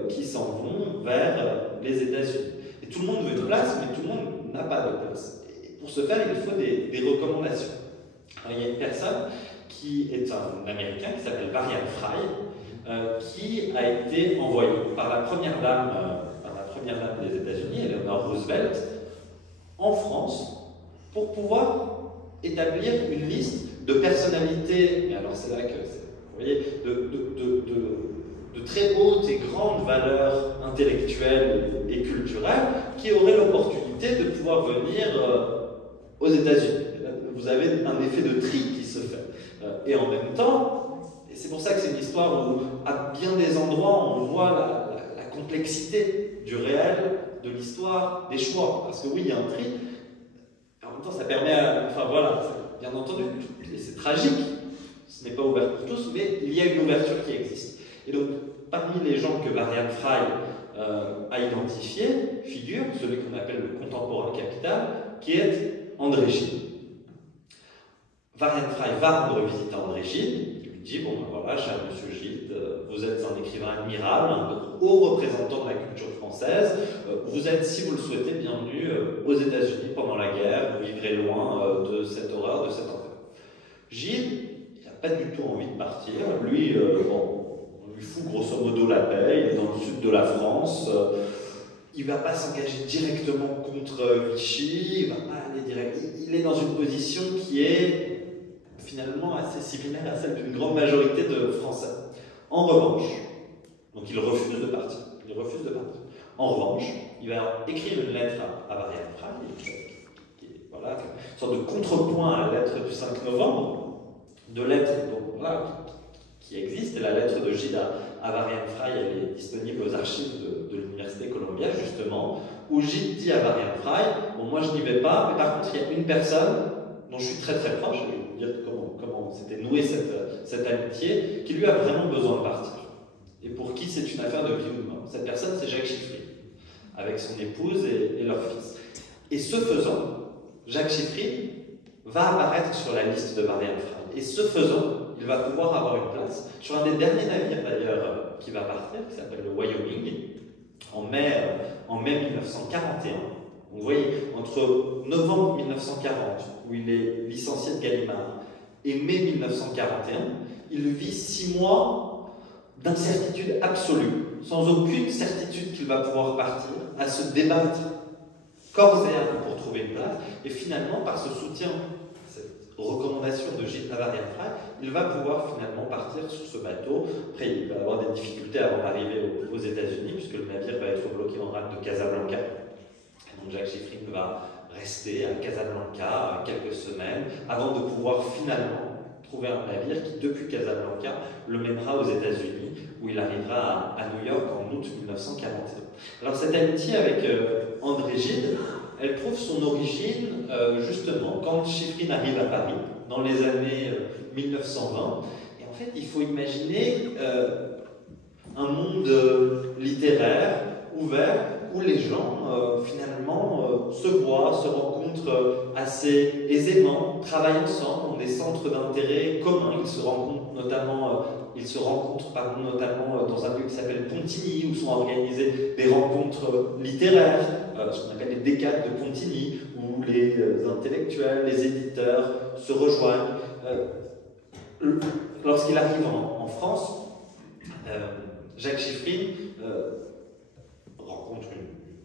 qui s'en vont vers les États-Unis. Et tout le monde veut une place, mais tout le monde n'a pas de place. Et pour ce faire, il faut des recommandations. Alors, il y a une personne qui est un Américain qui s'appelle Varian Fry, qui a été envoyé par la première dame des États-Unis, Eleanor Roosevelt, en France, pour pouvoir établir une liste de personnalités, et alors c'est là que, vous voyez, de très hautes et grandes valeurs intellectuelles et culturelles qui auraient l'opportunité de pouvoir venir aux États-Unis. Vous avez un effet de tri qui se fait. Et en même temps, et c'est pour ça que c'est une histoire où, à bien des endroits, on voit la complexité du réel, de l'histoire, des choix. Parce que oui, il y a un tri, en même temps, ça permet enfin voilà, bien entendu, et c'est tragique, ce n'est pas ouvert pour tous, mais il y a une ouverture qui existe. Et donc, parmi les gens que Varian Fry a identifiés, figure celui qu'on appelle le contemporain capital, qui est André Gide. Varian Fry va rendre visite à André Gide, il lui dit, bon ben voilà, cher monsieur Gide, vous êtes un écrivain admirable, un haut représentant de la culture française, vous êtes, si vous le souhaitez, bienvenu aux États-Unis pendant la guerre, vous vivrez loin de cette horreur, de cet enfer. Gide, il n'a pas du tout envie de partir, lui, on lui fout grosso modo la paix, il est dans le sud de la France, il ne va pas s'engager directement contre Vichy, il ne va pas aller direct, il est dans une position qui est finalement assez similaire à celle d'une grande majorité de Français. En revanche, donc il refuse de partir. En revanche, il va écrire une lettre à Varian Fry, qui est voilà, une sorte de contrepoint à la lettre du 5 novembre, de lettres qui existe, et la lettre de Gide à Varian Fry, elle est disponible aux archives de l'Université Columbia, justement, où Gide dit à Varian Fry, bon, moi je n'y vais pas, mais par contre il y a une personne dont je suis très très proche, je vais vous dire comment s'était nouée cette amitié, qui lui a vraiment besoin de partir. Et pour qui c'est une affaire de vie ou de mort. Cette personne, c'est Jacques Chiffrine, avec son épouse et leur fils. Et ce faisant, Jacques Chiffrine va apparaître sur la liste de Varian Fry. Et ce faisant, il va pouvoir avoir une place sur un des derniers navires d'ailleurs qui va partir, qui s'appelle le Wyoming, en mai 1941. Vous voyez, entre novembre 1940, où il est licencié de Gallimard, et mai 1941, il vit 6 mois d'incertitude absolue, sans aucune certitude qu'il va pouvoir partir, à se débattre corps et âme pour trouver une place, et finalement, par ce soutien, cette recommandation de Gilles Tavarien-Frey, il va pouvoir finalement partir sur ce bateau. Après, il va avoir des difficultés avant d'arriver aux États-Unis, puisque le navire va être bloqué en rade de Casablanca. Et donc Jacques Chiffrine va rester à Casablanca quelques semaines, avant de pouvoir finalement trouver un navire qui, depuis Casablanca, le mènera aux États-Unis, où il arrivera à New York en août 1941. Alors cette amitié avec André Gide, elle prouve son origine justement quand Chiffrine arrive à Paris, dans les années 1920. Et en fait, il faut imaginer un monde littéraire, ouvert, où les gens finalement se voient, se rencontrent assez aisément, travaillent ensemble, ont des centres d'intérêt communs. Ils se rencontrent notamment, dans un lieu qui s'appelle Pontigny, où sont organisées des rencontres littéraires, ce qu'on appelle les décades de Pontigny, où les intellectuels, les éditeurs se rejoignent. Lorsqu'il arrive en France, Jacques Chiffrine rencontre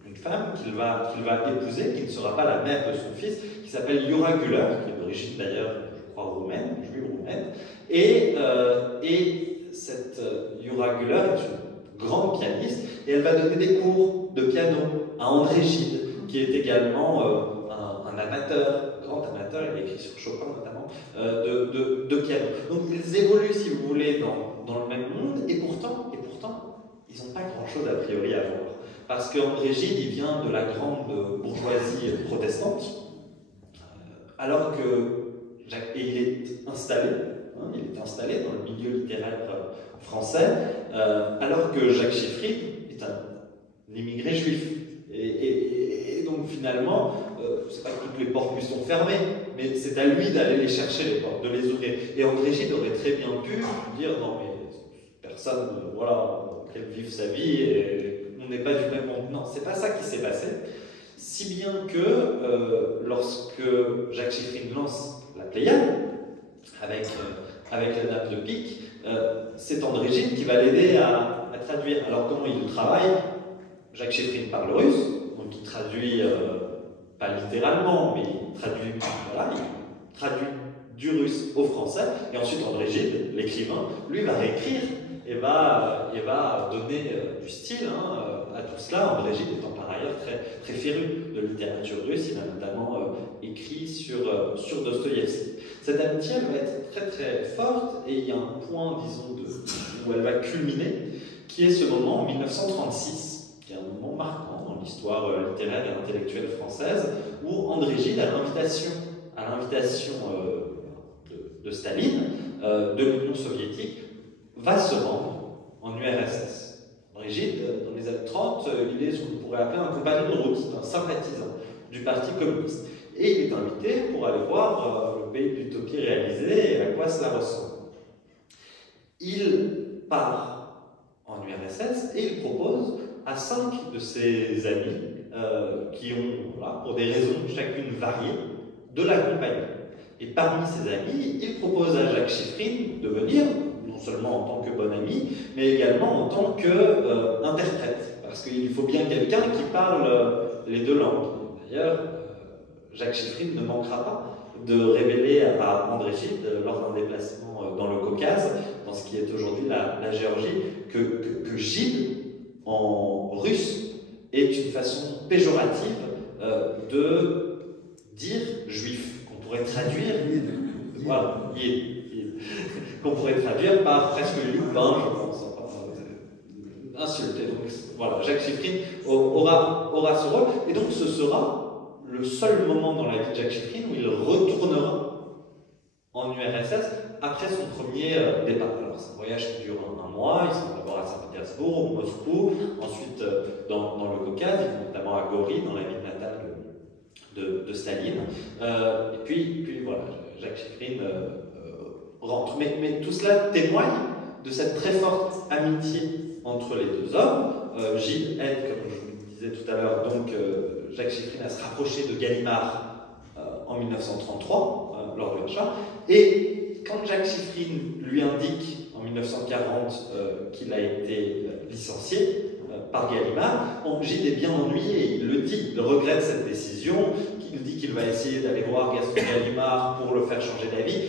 une femme qu'il va épouser, qui ne sera pas la mère de son fils, qui s'appelle Yura Güler, qui est d'origine d'ailleurs, je crois, roumaine, juive roumaine. Et cette Yura Güler est une grande pianiste, et elle va donner des cours de piano à André Gide, qui est également un amateur, grand amateur, il a écrit sur Chopin notamment, de piano. Donc ils évoluent, si vous voulez, dans le même monde, et pourtant, ils n'ont pas grand-chose a priori à voir. Parce qu'André Gide, il vient de la grande bourgeoisie protestante, alors que il est installé dans le milieu littéraire français, alors que Jacques Chiffrine est un immigré juif. Et donc finalement, c'est pas que toutes les portes lui sont fermées, mais c'est à lui d'aller les chercher, les portes, de les ouvrir. Et André Gide aurait très bien pu dire non mais personne, voilà, qu'elle vive sa vie et on n'est pas du même monde. Non, c'est pas ça qui s'est passé. Si bien que lorsque Jacques Chiffrine lance la Pléiade avec la Dame de Pique, c'est André Gide qui va l'aider à traduire. Alors comment il travaille? Jacques Chiffrine parle russe, donc il traduit pas littéralement, mais il traduit du russe au français, et ensuite André Gide, l'écrivain, lui va réécrire et va donner du style à tout cela. André Gide étant par ailleurs très, très féru de littérature russe, il a notamment écrit sur Dostoïevski. Cette amitié, elle va être très très forte, et il y a un point, disons, où elle va culminer, qui est ce moment en 1936, qui est un moment marquant dans l'histoire littéraire et intellectuelle française, où André Gide, à l'invitation de Staline, de l'Union soviétique, va se rendre en URSS. André Gide, dans les années 30, il est ce qu'on pourrait appeler un compagnon de route, un sympathisant du Parti communiste. Et il est invité pour aller voir le pays d'utopie réalisé et à quoi cela ressemble. Il part en URSS et il propose à 5 de ses amis qui ont, voilà, pour des raisons chacune variées, de l'accompagner. Et parmi ses amis, il propose à Jacques Chiffrine de venir, non seulement en tant que bon ami, mais également en tant qu'interprète. Parce qu'il faut bien quelqu'un qui parle les deux langues. D'ailleurs, Jacques Chiffrine ne manquera pas de révéler à André Gide, lors d'un déplacement dans le Caucase, dans ce qui est aujourd'hui la Géorgie, que Gide, en russe, est une façon péjorative de dire juif, qu'on pourrait traduire, voilà, qu'on pourrait traduire par presque lupin, je pense, insulté. Donc voilà, Jacques Chiffrine aura ce rôle, et donc ce sera le seul moment dans la vie de Jacques Chiffrine où il retournera en URSS après son premier départ. Alors c'est un voyage qui dure un mois, ils sont d'abord à Saint-Pétersbourg, Moscou, ensuite dans le Caucase, notamment à Gori, dans la ville natale de Staline. Et puis voilà, Jacques Chiffrine rentre. Mais tout cela témoigne de cette très forte amitié entre les deux hommes. Gilles aide, comme je vous le disais tout à l'heure, donc Jacques Chiffrine à se rapprocher de Gallimard en 1933, lors du rachat. Et quand Jacques Chiffrine lui indique en 1940 qu'il a été licencié par Gallimard, Gilles est bien ennuyé, il le dit, il regrette cette décision, il dit qu'il va essayer d'aller voir Gaston Gallimard pour le faire changer d'avis.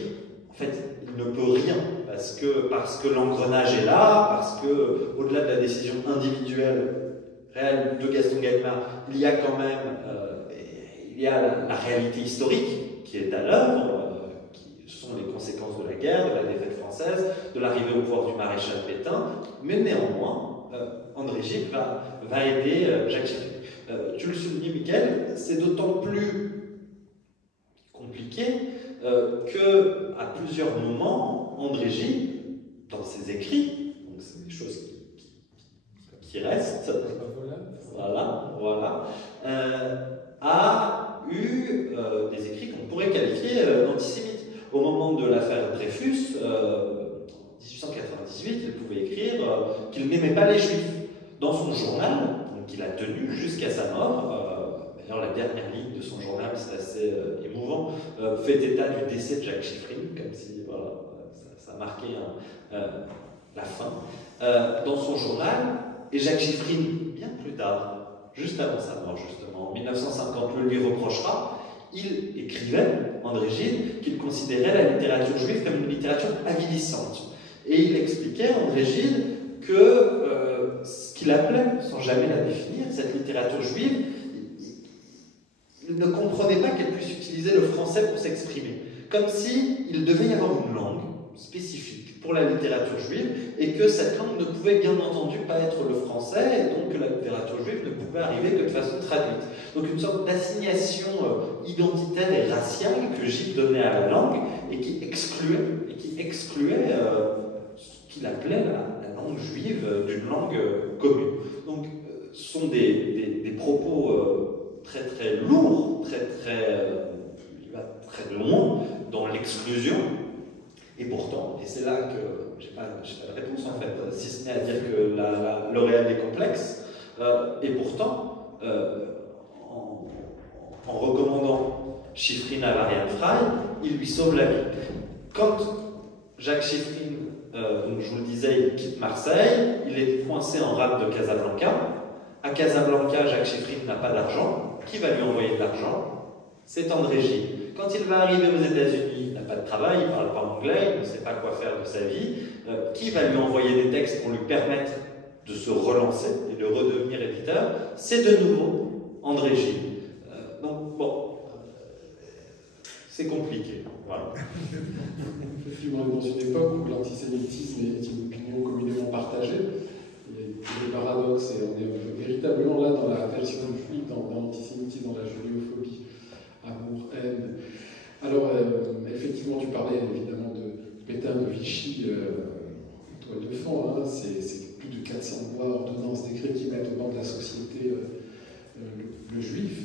En fait, il ne peut rien, parce que l'engrenage est là, parce que, au-delà de la décision individuelle réelle de Gaston Gallimard, il y a quand même la réalité historique qui est à l'œuvre, qui sont les conséquences de la guerre, de la défaite française, de l'arrivée au pouvoir du maréchal Pétain, mais néanmoins, André Gide va aider Jacques Chiffrine. Tu le soulignes, Mickaël, c'est d'autant plus compliqué qu'à plusieurs moments, André Gide, dans ses écrits, donc c'est des choses qui restent, voilà, a eu des écrits qu'on pourrait qualifier d'antisémites. Au moment de l'affaire Dreyfus, en 1898, il pouvait écrire qu'il n'aimait pas les Juifs. Dans son journal, qu'il a tenu jusqu'à sa mort, d'ailleurs la dernière ligne de son journal, c'est assez émouvant, fait état du décès de Jacques Chiffrine, comme si voilà, ça marquait la fin. Dans son journal, et Jacques Chiffrine, bien plus tard, juste avant sa mort justement, en 1950, le lui reprochera, il écrivait, André Gide, qu'il considérait la littérature juive comme une littérature avilissante. Et il expliquait, André Gide, que ce qu'il appelait, sans jamais la définir, cette littérature juive, il ne comprenait pas qu'elle puisse utiliser le français pour s'exprimer. Comme s'il devait y avoir une langue spécifique pour la littérature juive, et que cette langue ne pouvait bien entendu pas être le français, et donc que la littérature juive ne pouvait arriver que de façon traduite. Donc une sorte d'assignation identitaire et raciale que Gide donnait à la langue, et qui excluait ce qu'il appelait la langue juive d'une langue commune. Donc ce sont des propos très très lourds, très loin dans l'exclusion. Et pourtant, et c'est là que j'ai pas de réponse en fait, si ce n'est à dire que le réel est complexe, et pourtant, en recommandant Chiffrine à Marianne Frey, il lui sauve la vie. Quand Jacques Chiffrine, donc je vous le disais, il quitte Marseille, il est coincé en rade de Casablanca. À Casablanca, Jacques Chiffrine n'a pas d'argent. Qui va lui envoyer de l'argent? C'est André Gide. Quand il va arriver aux États-Unis, il n'a pas de travail, il ne parle pas anglais, il ne sait pas quoi faire de sa vie. Qui va lui envoyer des textes pour lui permettre de se relancer et de redevenir éditeur? C'est de nouveau André Gide. Donc bon, c'est compliqué. Voilà. Effectivement, dans une époque où l'antisémitisme est une opinion communément partagée, il y a des paradoxes et on est véritablement là dans la version juive, dans l'antisémitisme, dans la judeophobie, amour, haine. Alors, effectivement, tu parlais évidemment de Pétain, de Vichy, toile de fond, hein, c'est plus de 400 lois, ordonnances, décrets qui mettent au banc de la société le juif.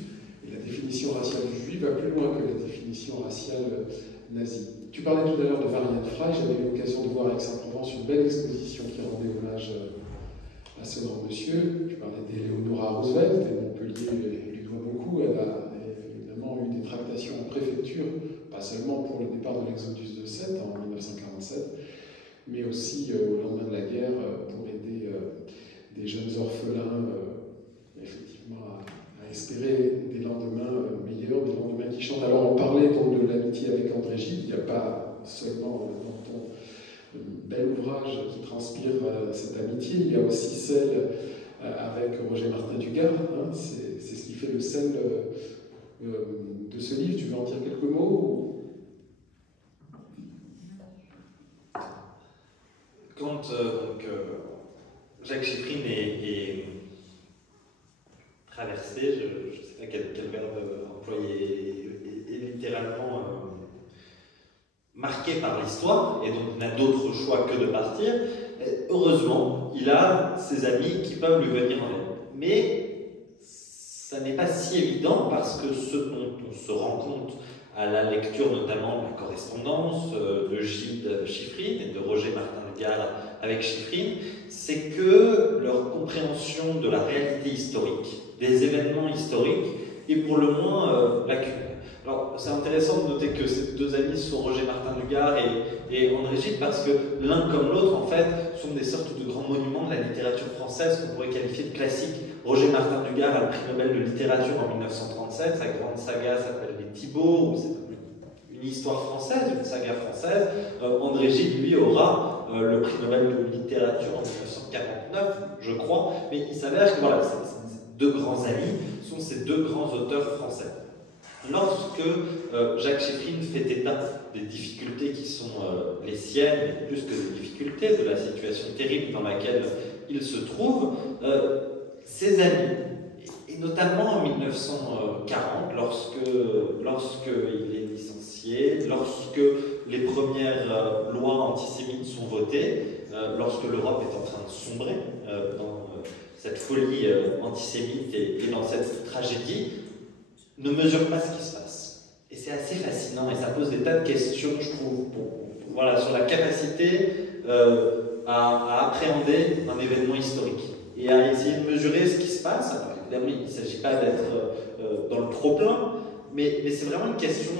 Et la définition raciale du juif va plus loin que la définition raciale nazie. Tu parlais tout à l'heure de Marianne Frey, j'avais eu l'occasion de voir à Aix-en-Provence une belle exposition qui rendait hommage à ce grand monsieur. Tu parlais d'Éléonora Roosevelt, et Montpellier lui doit beaucoup. Elle a évidemment eu des tractations en préfecture, pas seulement pour le départ de l'Exodus de Sète en 1947, mais aussi au lendemain de la guerre pour aider des jeunes orphelins effectivement à espérer des lendemains meilleurs, des lendemains qui chantent. Alors on parlait donc de l'amitié avec André Gide, il n'y a pas seulement dans ton bel ouvrage qui transpire cette amitié, il y a aussi celle avec Roger Martin Dugard, hein, c'est ce qui fait le sel de ce livre. Tu veux en dire quelques mots Quand Jacques Chiffrine est traversé, je ne sais pas quel verbe employer, est littéralement marqué par l'histoire et donc n'a d'autre choix que de partir. Heureusement, il a ses amis qui peuvent lui venir en aide. Mais ça n'est pas si évident parce que ce dont on se rend compte à la lecture notamment de la correspondance de Gilles Chiffrine et de Roger Martin de Gall avec Chiffrine, c'est que leur compréhension de la réalité historique, des événements historiques, est pour le moins lacunaire. Alors, c'est intéressant de noter que ces deux amis sont Roger Martin du Gard et André Gide, parce que l'un comme l'autre, en fait, sont des sortes de grands monuments de la littérature française qu'on pourrait qualifier de classique. Roger Martin du Gard a le prix Nobel de littérature en 1937, sa grande saga s'appelle Les Thibauts, où c'est une histoire française, une saga française. André Gide, lui, aura le prix Nobel de littérature en 1949, je crois, mais il s'avère que voilà, ces deux grands amis sont ces deux grands auteurs français. Lorsque Jacques Chiffrine fait état des difficultés qui sont les siennes, et plus que des difficultés, de la situation terrible dans laquelle il se trouve, ses amis, et notamment en 1940, lorsqu'il est licencié, lorsque les premières lois antisémites sont votées, lorsque l'Europe est en train de sombrer dans cette folie antisémite et dans cette tragédie, ne mesure pas ce qui se passe. Et c'est assez fascinant, et ça pose des tas de questions, je trouve, voilà, sur la capacité à appréhender un événement historique, et à essayer de mesurer ce qui se passe. Alors, évidemment, il ne s'agit pas d'être dans le trop-plein, mais c'est vraiment une question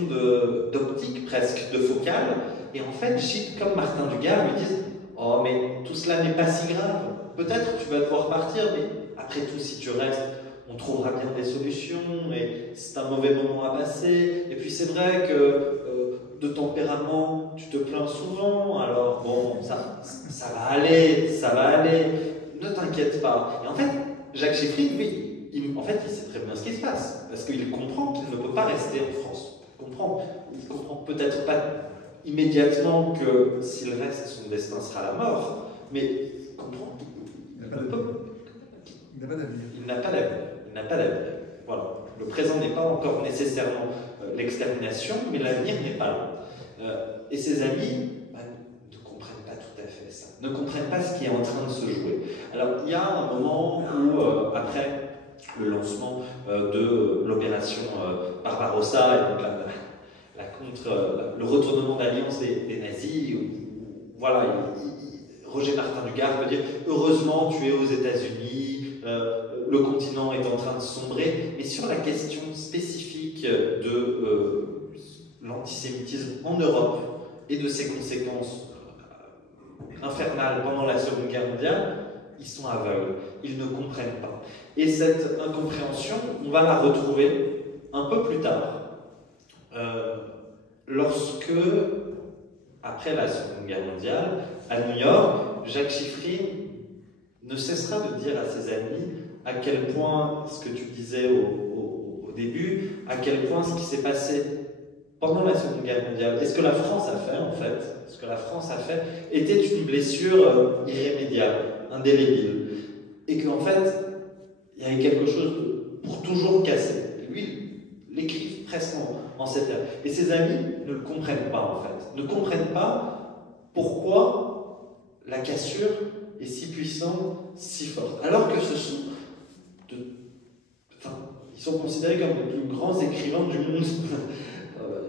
d'optique, presque, de focale. Et en fait, Gide, comme Martin du Gard, lui disent « Oh, mais tout cela n'est pas si grave. Peut-être tu vas devoir partir, mais après tout, si tu restes, on trouvera bien des solutions, et c'est un mauvais moment à passer. Et puis c'est vrai que de tempérament, tu te plains souvent, alors bon, ça va aller, ça va aller, ne t'inquiète pas. » Et en fait, Jacques Chiffrine, lui, il sait très bien ce qui se passe, parce qu'il comprend qu'il ne peut pas rester en France. Il comprend peut-être pas immédiatement que s'il reste, son destin sera la mort, mais il comprend qu'il ne peut. Il n'a pas d'avenir. Voilà. Le présent n'est pas encore nécessairement l'extermination, mais l'avenir n'est pas là. Et ses amis ne comprennent pas tout à fait ça, ne comprennent pas ce qui est en train de se jouer. Alors, il y a un moment où, après le lancement de l'opération Barbarossa, et donc le retournement d'alliance des nazis, voilà, Roger Martin du Gard peut dire « Heureusement, tu es aux États-Unis, le continent est en train de sombrer », mais sur la question spécifique de l'antisémitisme en Europe et de ses conséquences infernales pendant la Seconde Guerre mondiale, ils sont aveugles, ils ne comprennent pas. Et cette incompréhension, on va la retrouver un peu plus tard, lorsque, après la Seconde Guerre mondiale, à New York, Jacques Chiffrine ne cessera de dire à ses amis à quel point, ce que tu disais au début, à quel point ce qui s'est passé pendant la Seconde Guerre mondiale, et ce que la France a fait en fait, était une blessure irrémédiable, indélébile, et qu'en fait, il y avait quelque chose pour toujours casser. Et lui, il l'écrit presque en ces termes. Et ses amis ne le comprennent pas en fait, ne comprennent pas pourquoi la cassure est si puissante, si forte, alors que ce sont ils sont considérés comme les plus grands écrivains du monde.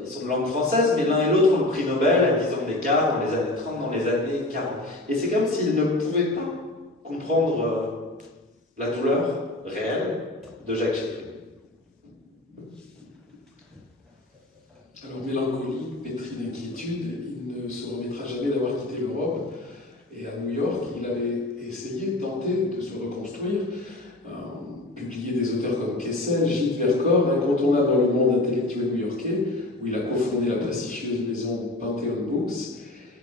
Ils sont de langue française, mais l'un et l'autre ont le prix Nobel à 10 ans d'écart, dans les années 30, dans les années 40. Et c'est comme s'ils ne pouvaient pas comprendre la douleur réelle de Jacques Chiffrine. Alors, mélancolie, pétri d'inquiétude, il ne se remettra jamais d'avoir quitté l'Europe. Et à New York, il avait essayé, tenté de se reconstruire, publié des auteurs comme Kessel, Gide Vercors, incontournable dans le monde intellectuel new-yorkais, où il a cofondé la prestigieuse maison Pantheon Books.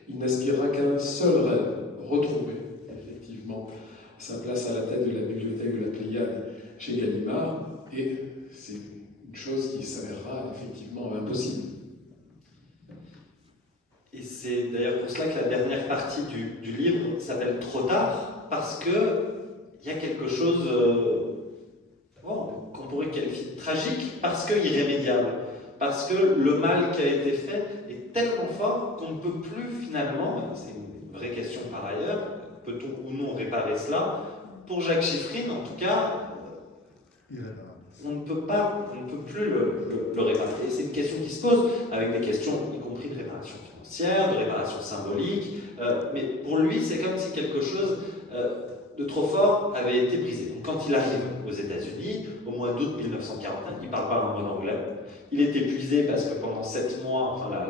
Il n'aspirera qu'à un seul rêve, retrouver, effectivement, sa place à la tête de la bibliothèque de la Pléiade chez Gallimard, et c'est une chose qui s'avérera effectivement impossible. Et c'est d'ailleurs pour cela que la dernière partie du livre s'appelle « Trop tard », parce qu'il y a quelque chose qu'on pourrait qualifier de tragique, parce qu'irrémédiable, parce que le mal qui a été fait est tellement fort qu'on ne peut plus finalement, c'est une vraie question par ailleurs, peut-on ou non réparer cela? Pour Jacques Chiffrine, en tout cas, on ne peut plus le réparer. C'est une question qui se pose avec des questions, y compris de réparation financière, de réparation symbolique, mais pour lui, c'est comme si quelque chose de trop fort avait été brisé. Donc, quand il arrive aux États-Unis, au mois d'août 1941, il ne parle pas un mot d'anglais. Il est épuisé parce que pendant 7 mois, enfin, la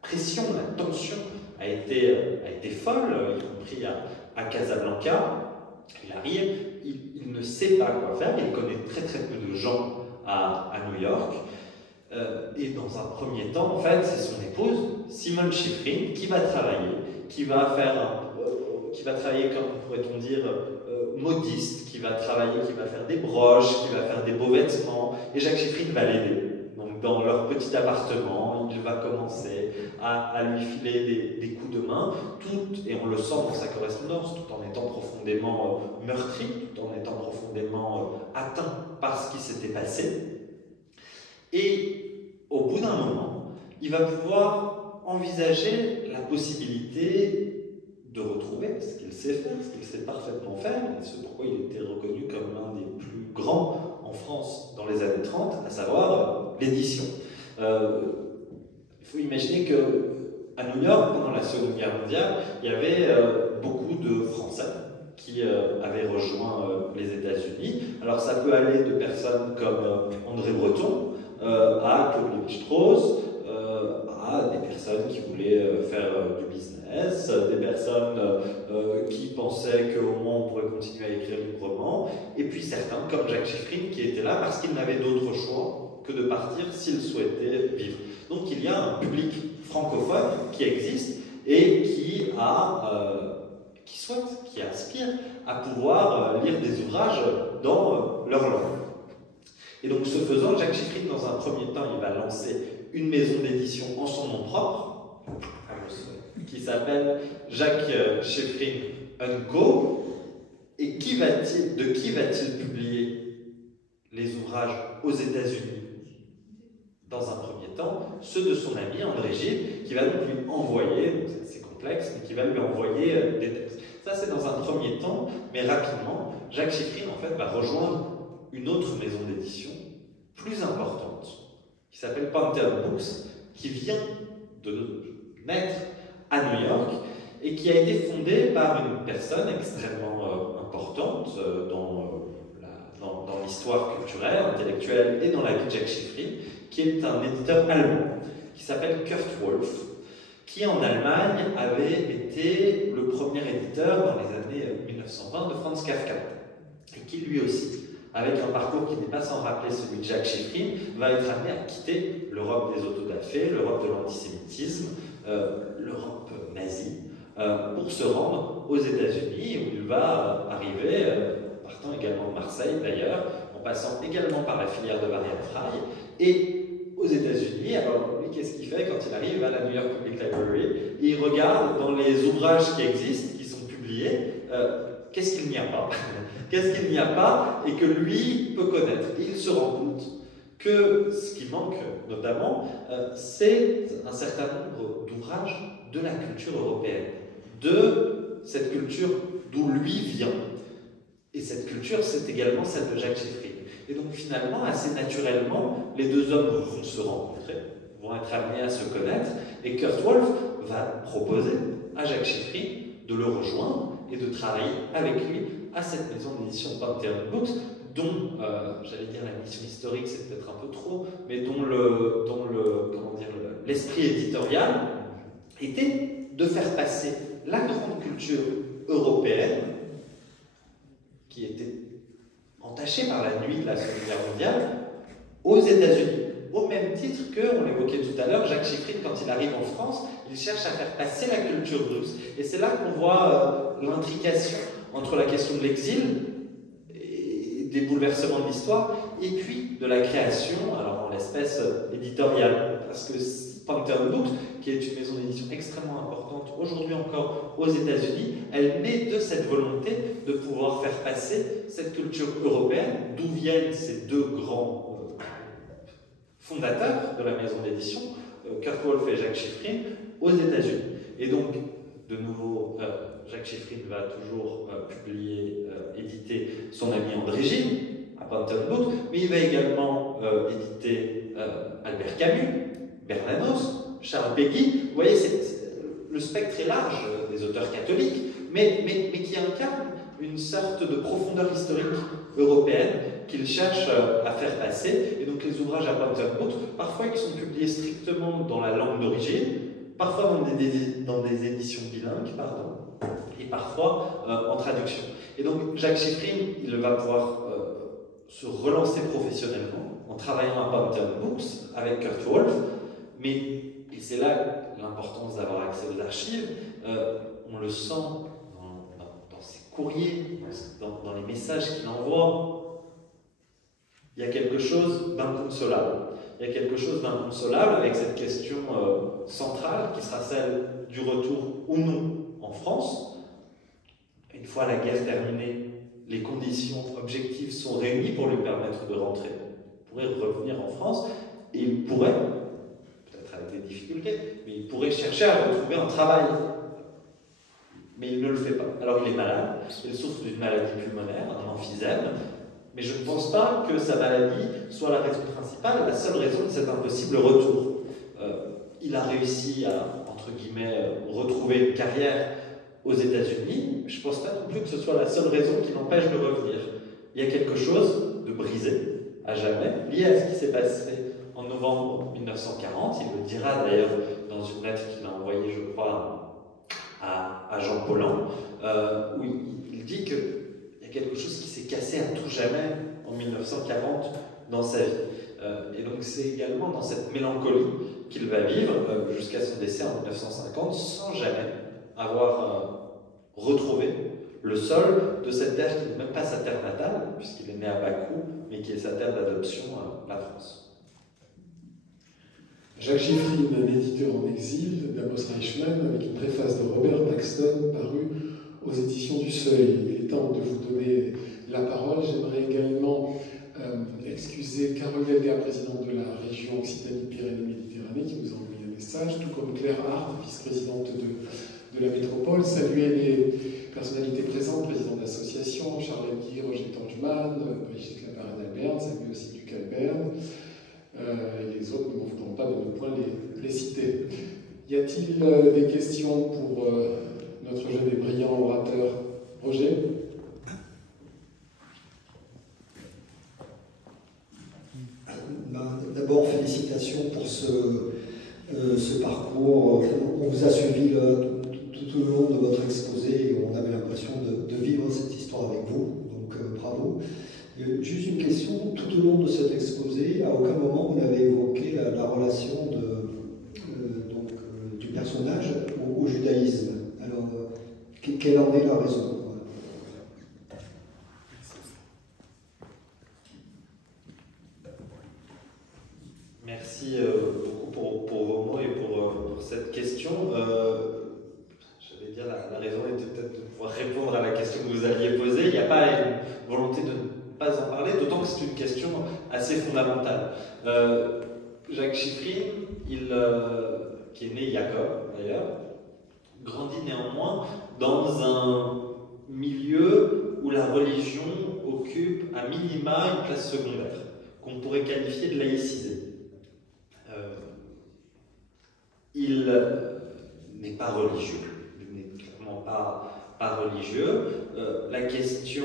pression, la tension a été folle, y compris à Casablanca. Il arrive, il ne sait pas quoi faire, il connaît très très peu de gens à New York. Et dans un premier temps, en fait, c'est son épouse, Simone Schifrin, qui va travailler, qui va travailler, comme pourrait-on dire, modiste, qui va travailler, qui va faire des broches, qui va faire des beaux vêtements, et Jacques Schifrin va l'aider. Donc dans leur petit appartement, il va commencer à lui filer des coups de main, et on le sent dans sa correspondance, tout en étant profondément meurtri, tout en étant profondément atteint par ce qui s'était passé. Et au bout d'un moment, il va pouvoir envisager la possibilité de retrouver ce qu'il sait faire, ce qu'il sait parfaitement faire, et ce pourquoi il était reconnu comme l'un des plus grands en France dans les années 30, à savoir l'édition. Il faut imaginer qu'à New York, pendant la Seconde Guerre mondiale, il y avait beaucoup de Français qui avaient rejoint les États-Unis. Alors ça peut aller de personnes comme André Breton, à Claude Lévi-Strauss, à des personnes qui voulaient faire du business, des personnes qui pensaient qu'au moins on pourrait continuer à écrire librement, et puis certains comme Jacques Schifrin qui étaient là parce qu'il n'avait d'autre choix que de partir s'il souhaitait vivre. Donc il y a un public francophone qui existe et qui souhaite, qui aspire à pouvoir lire des ouvrages dans leur langue. Et donc, ce faisant, Jacques Schifrin, dans un premier temps, il va lancer une maison d'édition en son nom propre, qui s'appelle Jacques Schifrin & Co. Et de qui va-t-il publier les ouvrages aux États-Unis? Dans un premier temps, ceux de son ami André Gide, qui va donc lui envoyer, c'est complexe, mais qui va lui envoyer des textes. Ça, c'est dans un premier temps, mais rapidement, Jacques Schifrin, en fait, va rejoindre une autre maison d'édition plus importante qui s'appelle Pantheon Books, qui vient de naître à New York et qui a été fondée par une personne extrêmement importante dans l'histoire culturelle, intellectuelle et dans la vie de Jacques Schifrin, qui est un éditeur allemand qui s'appelle Kurt Wolf, qui en Allemagne avait été le premier éditeur dans les années 1920 de Franz Kafka, et qui lui aussi, avec un parcours qui n'est pas sans rappeler celui de Jacques Schifrin, va être amené à quitter l'Europe des autodafés, l'Europe de l'antisémitisme, l'Europe nazie, pour se rendre aux États-Unis, où il va arriver, partant également de Marseille d'ailleurs, en passant également par la filière de Marianne Frey, et aux États-Unis. Alors lui, qu'est-ce qu'il fait quand il arrive à la New York Public Library? Il regarde dans les ouvrages qui existent, qui sont publiés, qu'est-ce qu'il n'y a pas? Qu'est-ce qu'il n'y a pas et que lui peut connaître? Et il se rend compte que ce qui manque notamment, c'est un certain nombre d'ouvrages de la culture européenne, de cette culture d'où lui vient. Et cette culture, c'est également celle de Jacques Schifrin. Et donc finalement, assez naturellement, les deux hommes vont se rencontrer, vont être amenés à se connaître, et Kurt Wolf va proposer à Jacques Schifrin de le rejoindre et de travailler avec lui à cette maison d'édition Pantheon Books, dont, j'allais dire la mission historique, c'est peut-être un peu trop, mais dont l'esprit éditorial était de faire passer la grande culture européenne, qui était entachée par la nuit de la Seconde Guerre mondiale, aux États-Unis. Au même titre que, on l'évoquait tout à l'heure, Jacques Schifrin, quand il arrive en France, il cherche à faire passer la culture russe. Et c'est là qu'on voit l'intrication entre la question de l'exil, et des bouleversements de l'histoire, et puis de la création, alors en l'espèce éditoriale. Parce que Pantheon Books, qui est une maison d'édition extrêmement importante aujourd'hui encore aux États-Unis, elle naît de cette volonté de pouvoir faire passer cette culture européenne, d'où viennent ces deux grands fondateurs de la maison d'édition, Kurt Wolf et Jacques Schifrin, aux États-Unis. Et donc, de nouveau, Jacques Schifrin va toujours publier, éditer son ami André Gide, à Bantam Book, mais il va également éditer Albert Camus, Bernanos, Charles Péguy. Vous voyez, le spectre est large des auteurs catholiques, mais qui incarnent une sorte de profondeur historique européenne qu'il cherche à faire passer. Et donc les ouvrages à Bantam Book, parfois ils sont publiés strictement dans la langue d'origine, parfois dans des éditions bilingues, et parfois en traduction. Et donc Jacques Chiffrine, il va pouvoir se relancer professionnellement en travaillant à Bantam Books avec Kurt Wolff, et c'est là l'importance d'avoir accès aux archives, on le sent dans ses courriers, dans les messages qu'il envoie. Il y a quelque chose d'inconsolable. Il y a quelque chose d'inconsolable avec cette question centrale qui sera celle du retour ou non en France. Une fois la guerre terminée, les conditions objectives sont réunies pour lui permettre de rentrer. Il pourrait revenir en France et il pourrait, peut-être avec des difficultés, mais il pourrait chercher à retrouver un travail. Mais il ne le fait pas. Alors il est malade, il souffre d'une maladie pulmonaire, un emphysème, mais je ne pense pas que sa maladie soit la raison principale, la seule raison de cet impossible retour. Il a réussi à, entre guillemets, retrouver une carrière aux États-Unis. Je ne pense pas non plus que ce soit la seule raison qui l'empêche de revenir. Il y a quelque chose de brisé, à jamais, lié à ce qui s'est passé en novembre 1940. Il le dira d'ailleurs dans une lettre qu'il a envoyée, je crois, à Jean Paulhan, où il dit qu'il y a quelque chose qui s'est cassé à tout jamais en 1940 dans sa vie. Et donc c'est également dans cette mélancolie qu'il va vivre jusqu'à son décès en 1950 sans jamais avoir retrouvé le sol de cette terre qui n'est même pas sa terre natale, puisqu'il est né à Bakou, mais qui est sa terre d'adoption, la France. Jacques Chiffrine, un éditeur en exil, d'Amos Reichmann, avec une préface de Robert Paxton, parue aux éditions du Seuil. Il est temps de vous donner la parole. J'aimerais également excuser Carole Delga, présidente de la région Occitanie-Pyrénées-Méditerranée, qui vous a envoyé un message, tout comme Claire Hart, vice-présidente de la métropole. Saluer les personnalités présentes, président d'association, Charles Guy, Roger Torgman, Brigitte Laparade-Albert, saluer aussi Luc Albert. Et les autres ne m'en voudront pas de ne point les citer. Y a-t-il des questions pour notre jeune et brillant orateur Roger? D'abord, félicitations pour ce parcours. On vous a suivi tout au long de votre exposé et on avait l'impression de vivre cette histoire avec vous, donc bravo. Juste une question, tout au long de cet exposé, à aucun moment vous n'avez évoqué la relation du personnage au judaïsme. Alors, quelle en est la raison? Merci beaucoup pour vos mots et pour cette question. J'allais dire, la raison était peut-être de pouvoir répondre à la question que vous alliez poser. Il n'y a pas une volonté de ne pas en parler, d'autant que c'est une question assez fondamentale. Jacques Chiffrine, qui est né Jacob d'ailleurs, grandit néanmoins dans un milieu où la religion occupe à minima une place secondaire, qu'on pourrait qualifier de laïcisée. Il n'est pas religieux, il n'est clairement pas religieux. La question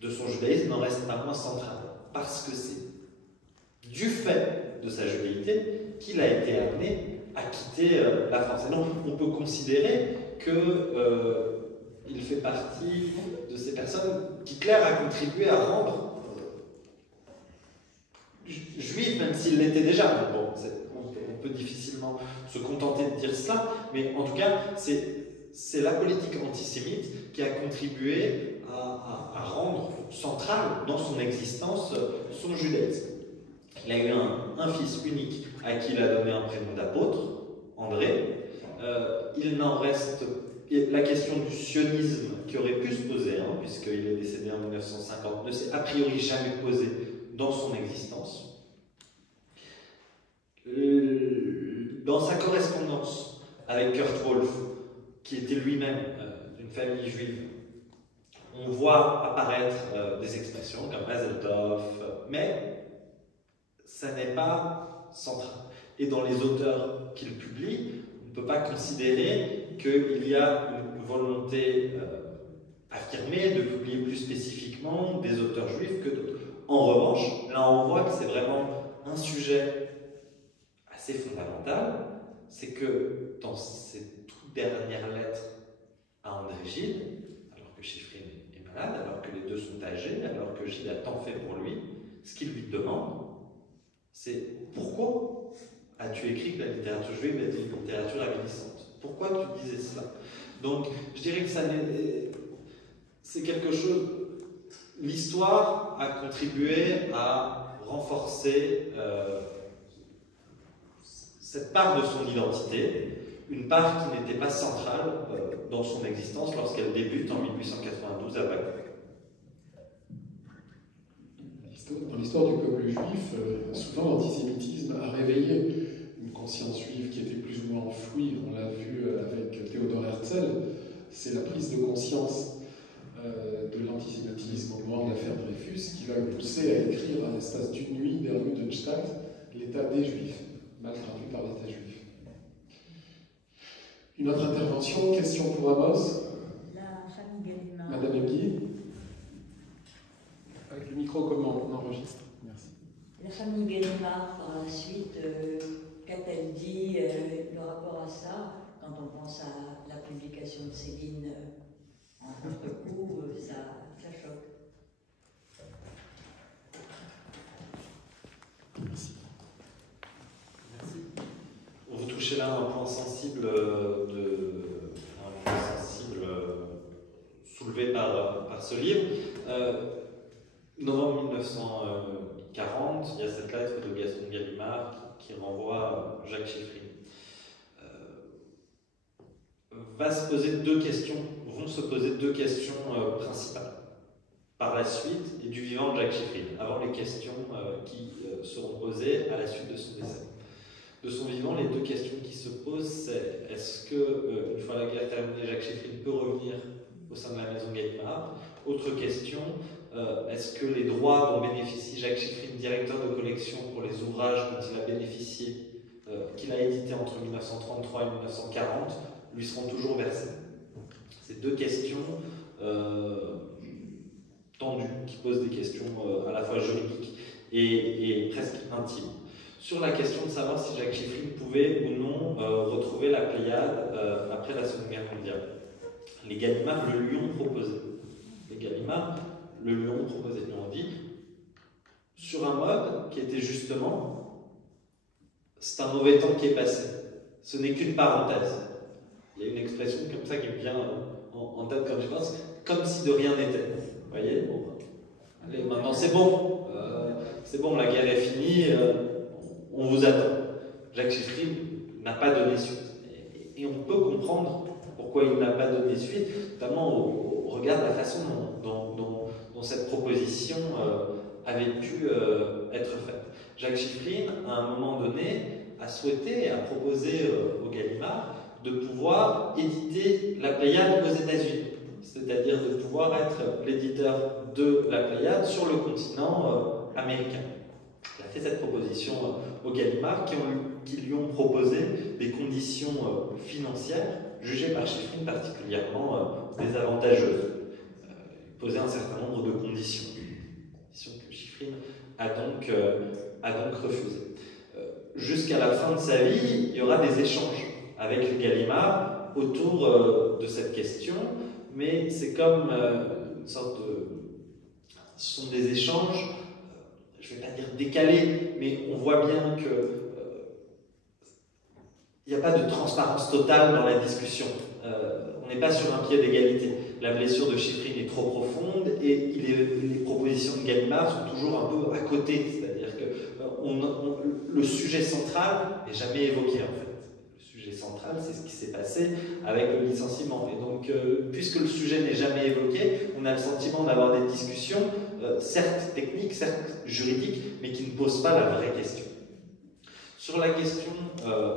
de son judaïsme n'en reste pas moins centrale, parce que c'est du fait de sa judaïté qu'il a été amené à quitter la France. Et donc on peut considérer qu'il fait partie de ces personnes qu'Hitler a contribué à rendre juifs, même s'il l'était déjà. Bon, on peut difficilement se contenter de dire cela, mais en tout cas, c'est la politique antisémite qui a contribué à rendre central dans son existence son judaïsme. Il a eu un fils unique à qui il a donné un prénom d'apôtre, André. Il n'en reste... La question du sionisme qui aurait pu se poser, puisqu'il est décédé en 1950, ne s'est a priori jamais posée dans son existence. Dans sa correspondance avec Kurt Wolff, qui était lui-même d'une famille juive On voit apparaître des expressions comme Mazel Tov, mais ça n'est pas central. Et dans les auteurs qu'il publie, on ne peut pas considérer qu'il y a une volonté affirmée de publier plus spécifiquement des auteurs juifs que d'autres. En revanche, là on voit que c'est vraiment un sujet assez fondamental, c'est que dans ses toutes dernières lettres à André Gide, alors que Shiffrin est malade, alors que les deux sont âgés, alors que Gide a tant fait pour lui, ce qu'il lui demande, c'est pourquoi as-tu écrit que la littérature juive était une littérature avilissante? Pourquoi tu disais cela? Donc, je dirais que c'est quelque chose. L'histoire a contribué à renforcer cette part de son identité, une part qui n'était pas centrale dans son existence lorsqu'elle débute en 1892 à Bakou. Dans l'histoire du peuple juif, souvent l'antisémitisme a réveillé une conscience juive qui était plus ou moins enfouie. On l'a vu avec Théodore Herzl, c'est la prise de conscience de l'antisémitisme au moment de l'affaire Dreyfus qui va le pousser à écrire à l'espace d'une nuit vers Judenstadt l'état des Juifs, mal traduit par l'état juif. Une autre intervention, question pour Amos. La famille Gallimard. Madame Emguy. Avec le micro, comment on enregistre? Merci. La famille Gallimard, par la suite, qu'a-t-elle dit le rapport à ça? Quand on pense à la publication de Céline en contre-coup, ça choque. Merci. Merci. Vous touchez là un point sensible, soulevé par ce livre. Novembre 1940, il y a cette lettre de Gaston Gallimard qui renvoie à Jacques Shiffrin. Vont se poser deux questions principales par la suite et du vivant de Jacques Shiffrin, avant les questions qui seront posées à la suite de son décès. De son vivant, les deux questions qui se posent, c'est est-ce que, une fois la guerre terminée, Jacques Shiffrin peut revenir au sein de la maison Gallimard? Autre question, est-ce que les droits dont bénéficie Jacques Shiffrin, directeur de collection pour les ouvrages dont il a bénéficié, qu'il a édités entre 1933 et 1940, lui seront toujours versés? Ces deux questions tendues, qui posent des questions à la fois juridiques et presque intimes. Sur la question de savoir si Jacques Shiffrin pouvait ou non retrouver la Pléiade après la Seconde Guerre mondiale. Les Gallimard le lui ont proposé. Les Gallimard le lui ont proposé. Ils ont dit, sur un mode qui était justement, c'est un mauvais temps qui est passé. Ce n'est qu'une parenthèse. Il y a une expression comme ça qui me vient en tête quand je pense, comme si de rien n'était. Vous voyez, bon, allez, maintenant c'est bon, la guerre est finie, on vous attend. Jacques Shiffrin n'a pas donné suite. Et on peut comprendre pourquoi il n'a pas donné suite, notamment au regard de la façon dont cette proposition avait pu être faite. Jacques Shiffrin, à un moment donné, a souhaité, a proposé au Gallimard de pouvoir éditer la Pléiade aux États-Unis, c'est-à-dire de pouvoir être l'éditeur de la Pléiade sur le continent américain. Il a fait cette proposition au Gallimard qui lui ont proposé des conditions financières jugées par Shiffrin particulièrement désavantageuses. Il posait un certain nombre de conditions que Shiffrin a donc refusées. Jusqu'à la fin de sa vie, il y aura des échanges avec le Gallimard autour de cette question, mais c'est comme une sorte de... Ce sont des échanges, je ne vais pas dire décalés, mais on voit bien que il n'y a pas de transparence totale dans la discussion. On n'est pas sur un pied d'égalité. La blessure de Shiffrin est trop profonde et les propositions de Gallimard sont toujours un peu à côté. C'est-à-dire que le sujet central n'est jamais évoqué en fait. Le sujet central, c'est ce qui s'est passé avec le licenciement. Et donc, puisque le sujet n'est jamais évoqué, on a le sentiment d'avoir des discussions, certes techniques, certes juridiques, mais qui ne posent pas la vraie question. Sur la question,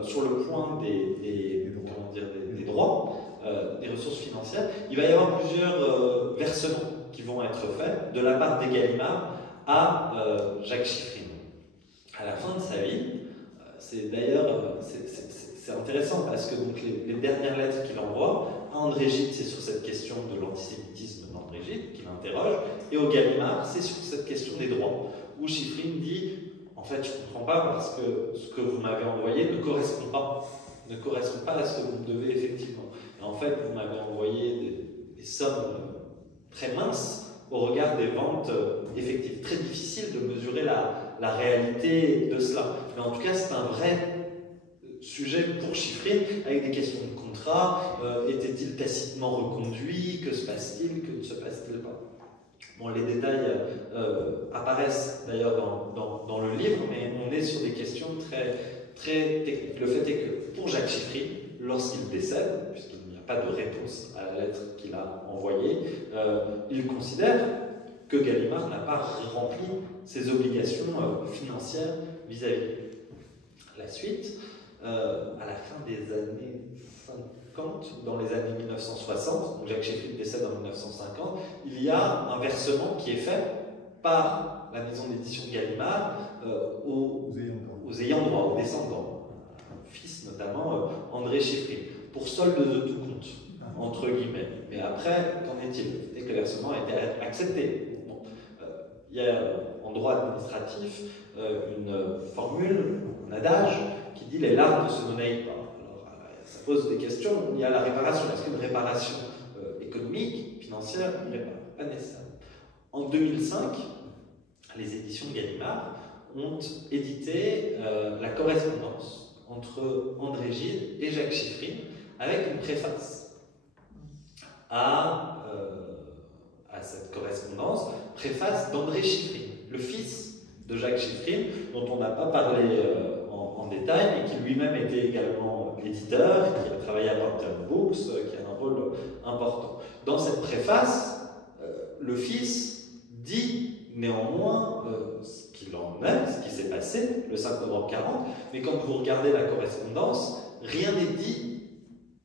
sur le point des droits, des ressources financières, il va y avoir plusieurs versements qui vont être faits de la part des Gallimard à Jacques Chiffrine. À la fin de sa vie, c'est d'ailleurs c'est intéressant parce que donc, les dernières lettres qu'il envoie à André Gide, c'est sur cette question de l'antisémitisme d'André Gide qu'il interroge, et au Gallimard, c'est sur cette question des droits, où Chiffrine dit en fait, je ne comprends pas parce que ce que vous m'avez envoyé ne correspond pas à ce que vous me devez effectivement. Et en fait, vous m'avez envoyé des sommes très minces au regard des ventes effectives. Très difficile de mesurer la réalité de cela. Mais en tout cas, c'est un vrai sujet pour Chiffrine, avec des questions de contrat. Était-il tacitement reconduit? Que se passe-t-il? Que ne se passe-t-il pas? Bon, les détails apparaissent d'ailleurs dans le livre, mais on est sur des questions très techniques. Le fait est que pour Jacques Chiffrine, lorsqu'il décède, puisqu'il n'y a pas de réponse à la lettre qu'il a envoyée, il considère que Gallimard n'a pas rempli ses obligations financières vis-à-vis. La suite, à la fin des années 50, dans les années 1960, donc Jacques Chiffrine décède en 1950, il y a un versement qui est fait par la maison d'édition Gallimard aux ayants droit, aux descendants, fils notamment André Chiffrine, pour solde de tout compte, entre guillemets. Mais après, qu'en est-il? Dès que le versement a été accepté. Bon, il y a en droit administratif une formule, un adage, qui dit les larmes ne se monnaient pas. Alors, ça pose des questions. Il y a la réparation. Est-ce qu'une réparation économique, financière, n'est pas nécessaire? En 2005, les éditions Gallimard ont édité la correspondance entre André Gide et Jacques Chiffrine avec une préface à cette correspondance, préface d'André Chiffrine, le fils de Jacques Chiffrine, dont on n'a pas parlé en détail, mais qui lui-même était également éditeur, qui a travaillé à Brompton Books, qui a un rôle important. Dans cette préface, le fils dit néanmoins ce qu'il en est, ce qui s'est passé le 5 novembre 40, mais quand vous regardez la correspondance, rien n'est dit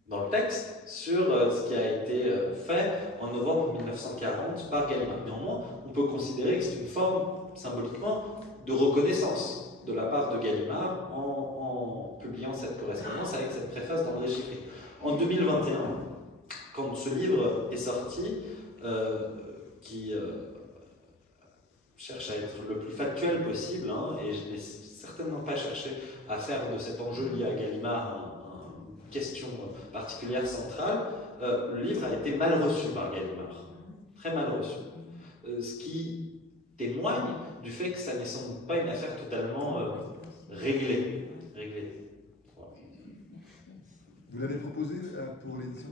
dans le texte sur ce qui a été fait en novembre 1940 par Gallimard. Néanmoins, on peut considérer que c'est une forme, symboliquement, de reconnaissance de la part de Gallimard en publiant cette correspondance avec cette préface d'André Chiffrine. En 2021, quand ce livre est sorti, qui cherche à être le plus factuel possible, et je n'ai certainement pas cherché à faire de cet enjeu lié à Gallimard une question particulière centrale, le livre a été mal reçu par Gallimard, très mal reçu, ce qui témoigne du fait que ça ne semble pas une affaire totalement réglée. Voilà. Vous l'avez proposé pour l'édition?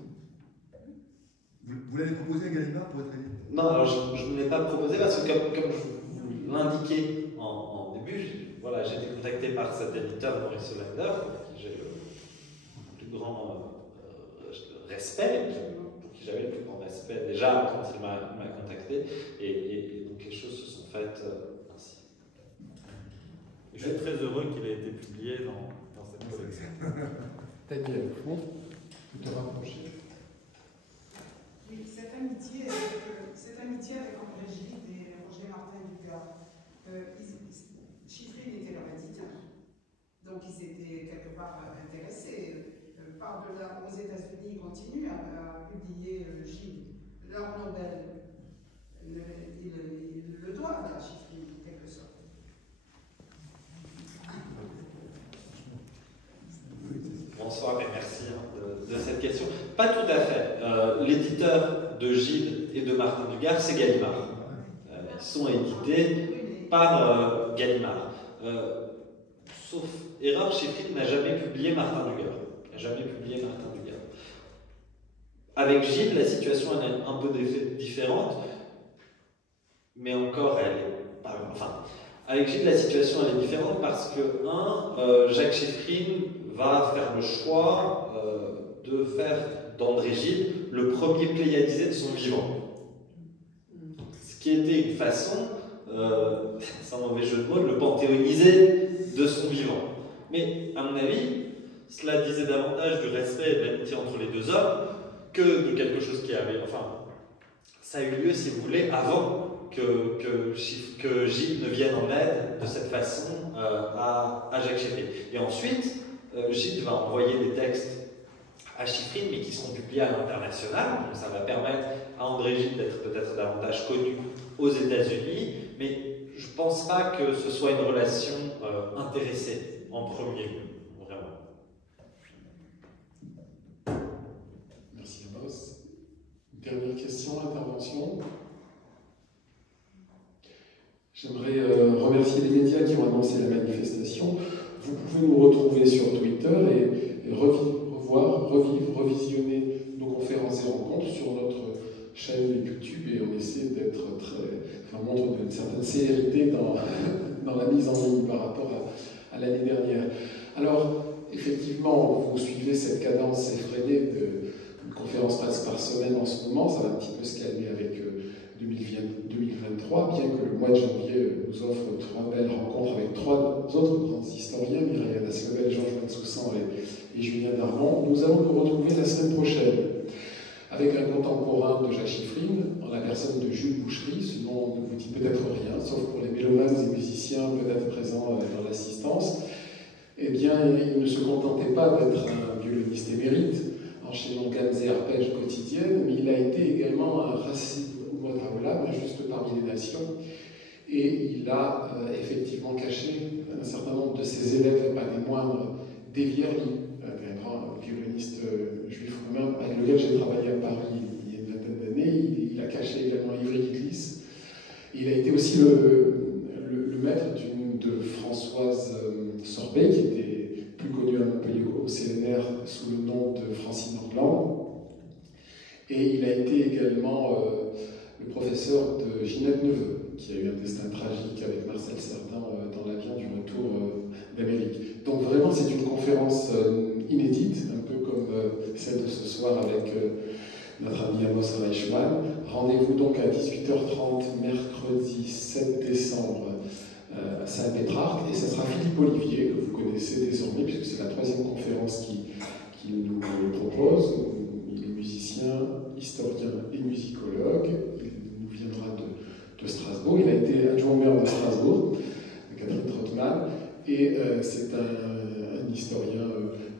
Vous l'avez proposé à Gallimard pour être édité? Non, alors je ne l'ai pas proposé parce que comme je vous l'indiquais en début, j'ai été contacté par cet éditeur, Maurice Hollander, pour qui j'ai le plus grand respect, pour qui j'avais le plus grand respect déjà quand il m'a contacté, et donc les choses se sont faites ainsi. Je suis très heureux qu'il ait été publié dans cette collection. Daniel, au fond, vous te rapprochez. Oui, cette amitié avec André Gide et Roger Martin Dugard, Chiffrine était leur éditeur. Donc ils étaient quelque part intéressés. Par-delà, aux États-Unis, ils continuent à publier Gide. Leur Nobel, ils le doivent à Chiffrine, en quelque sorte. Bonsoir et merci de cette question. Pas tout à fait. L'éditeur de Gide et de Martin Dugard, c'est Gallimard. Ils sont édités par Gallimard. Sauf erreur, Chiffrine n'a jamais publié Martin Dugard. Avec Gide, la situation elle est un peu différente, mais encore elle est pas. Enfin, avec Gide, la situation elle est différente parce que Jacques Chiffrine va faire le choix de faire d'André Gide le premier pléiadisé de son vivant. Ce qui était une façon, sans mauvais jeu de mots, de le panthéoniser de son vivant. Mais à mon avis, cela disait davantage du respect et de l'amitié entre les deux hommes que de quelque chose qui avait. Enfin, ça a eu lieu, si vous voulez, avant que Gilles ne vienne en aide de cette façon à Jacques Cheffrine. Et ensuite, Gilles va envoyer des textes à Cheffrine, mais qui seront publiés à l'international. Donc ça va permettre à André Gide d'être peut-être davantage connu aux États-Unis, mais je ne pense pas que ce soit une relation intéressée en premier lieu, vraiment. Merci Amos. Dernière question, intervention. J'aimerais remercier les médias qui ont annoncé la manifestation. Vous pouvez nous retrouver sur Twitter et revisionner nos conférences et rencontres sur notre chaîne YouTube, et on essaie d'être montre d'une certaine célérité dans la mise en ligne par rapport à l'année dernière. Alors, effectivement, vous suivez cette cadence effrénée d'une conférence presque par semaine en ce moment. Ça va un petit peu se calmer avec 2023, bien que le mois de janvier nous offre 3 belles rencontres avec 3 autres grands historiens, Myriam Asselbel, Georges Vansoussan et Julien Darmon. Nous allons nous retrouver la semaine prochaine avec un contemporain de Jacques Cheffrine, en la personne de Jules Boucherie. Ce nom ne vous dit peut-être rien, sauf pour les mélomanes et musiciens peut-être présents dans l'assistance. Eh bien, il ne se contentait pas d'être un violoniste émérite, enchaînant gammes et arpèges quotidiennes, mais il a été également un Rassid Ouattara, juste parmi les nations, et il a effectivement caché un certain nombre de ses élèves, pas des moindres, Devierli, un grand violoniste juif roumain avec lequel j'ai travaillé à Paris il y a une vingtaine d'années. Il a caché également Ivry Glis. Il a été aussi le maître de Françoise Sorbet, qui était plus connue à Montpellier au CNR sous le nom de Francine Orgland. Et il a été également le professeur de Ginette Neveu, qui a eu un destin tragique avec Marcel Cerdan dans l'avion du retour d'Amérique. Donc vraiment, c'est une conférence inédite, un peu comme celle de ce soir avec notre ami Amos Reichmann. Rendez-vous donc à 18h30, mercredi 7 décembre, à Saint-Pétrarque, et ce sera Philippe Olivier, que vous connaissez désormais, puisque c'est la 3e conférence qu'il nous propose. Il est musicien, historien et musicologue. Il nous viendra de Strasbourg. Il a été adjoint au maire de Strasbourg, de Catherine Trottmann, et c'est un historien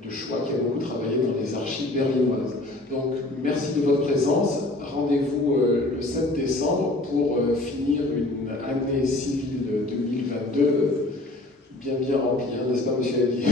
de choix qui a beaucoup travaillé dans les archives berlinoises. Donc, merci de votre présence. Rendez-vous le 7 décembre pour finir une année civile 2022 bien remplie, hein, n'est-ce pas, monsieur Aldi?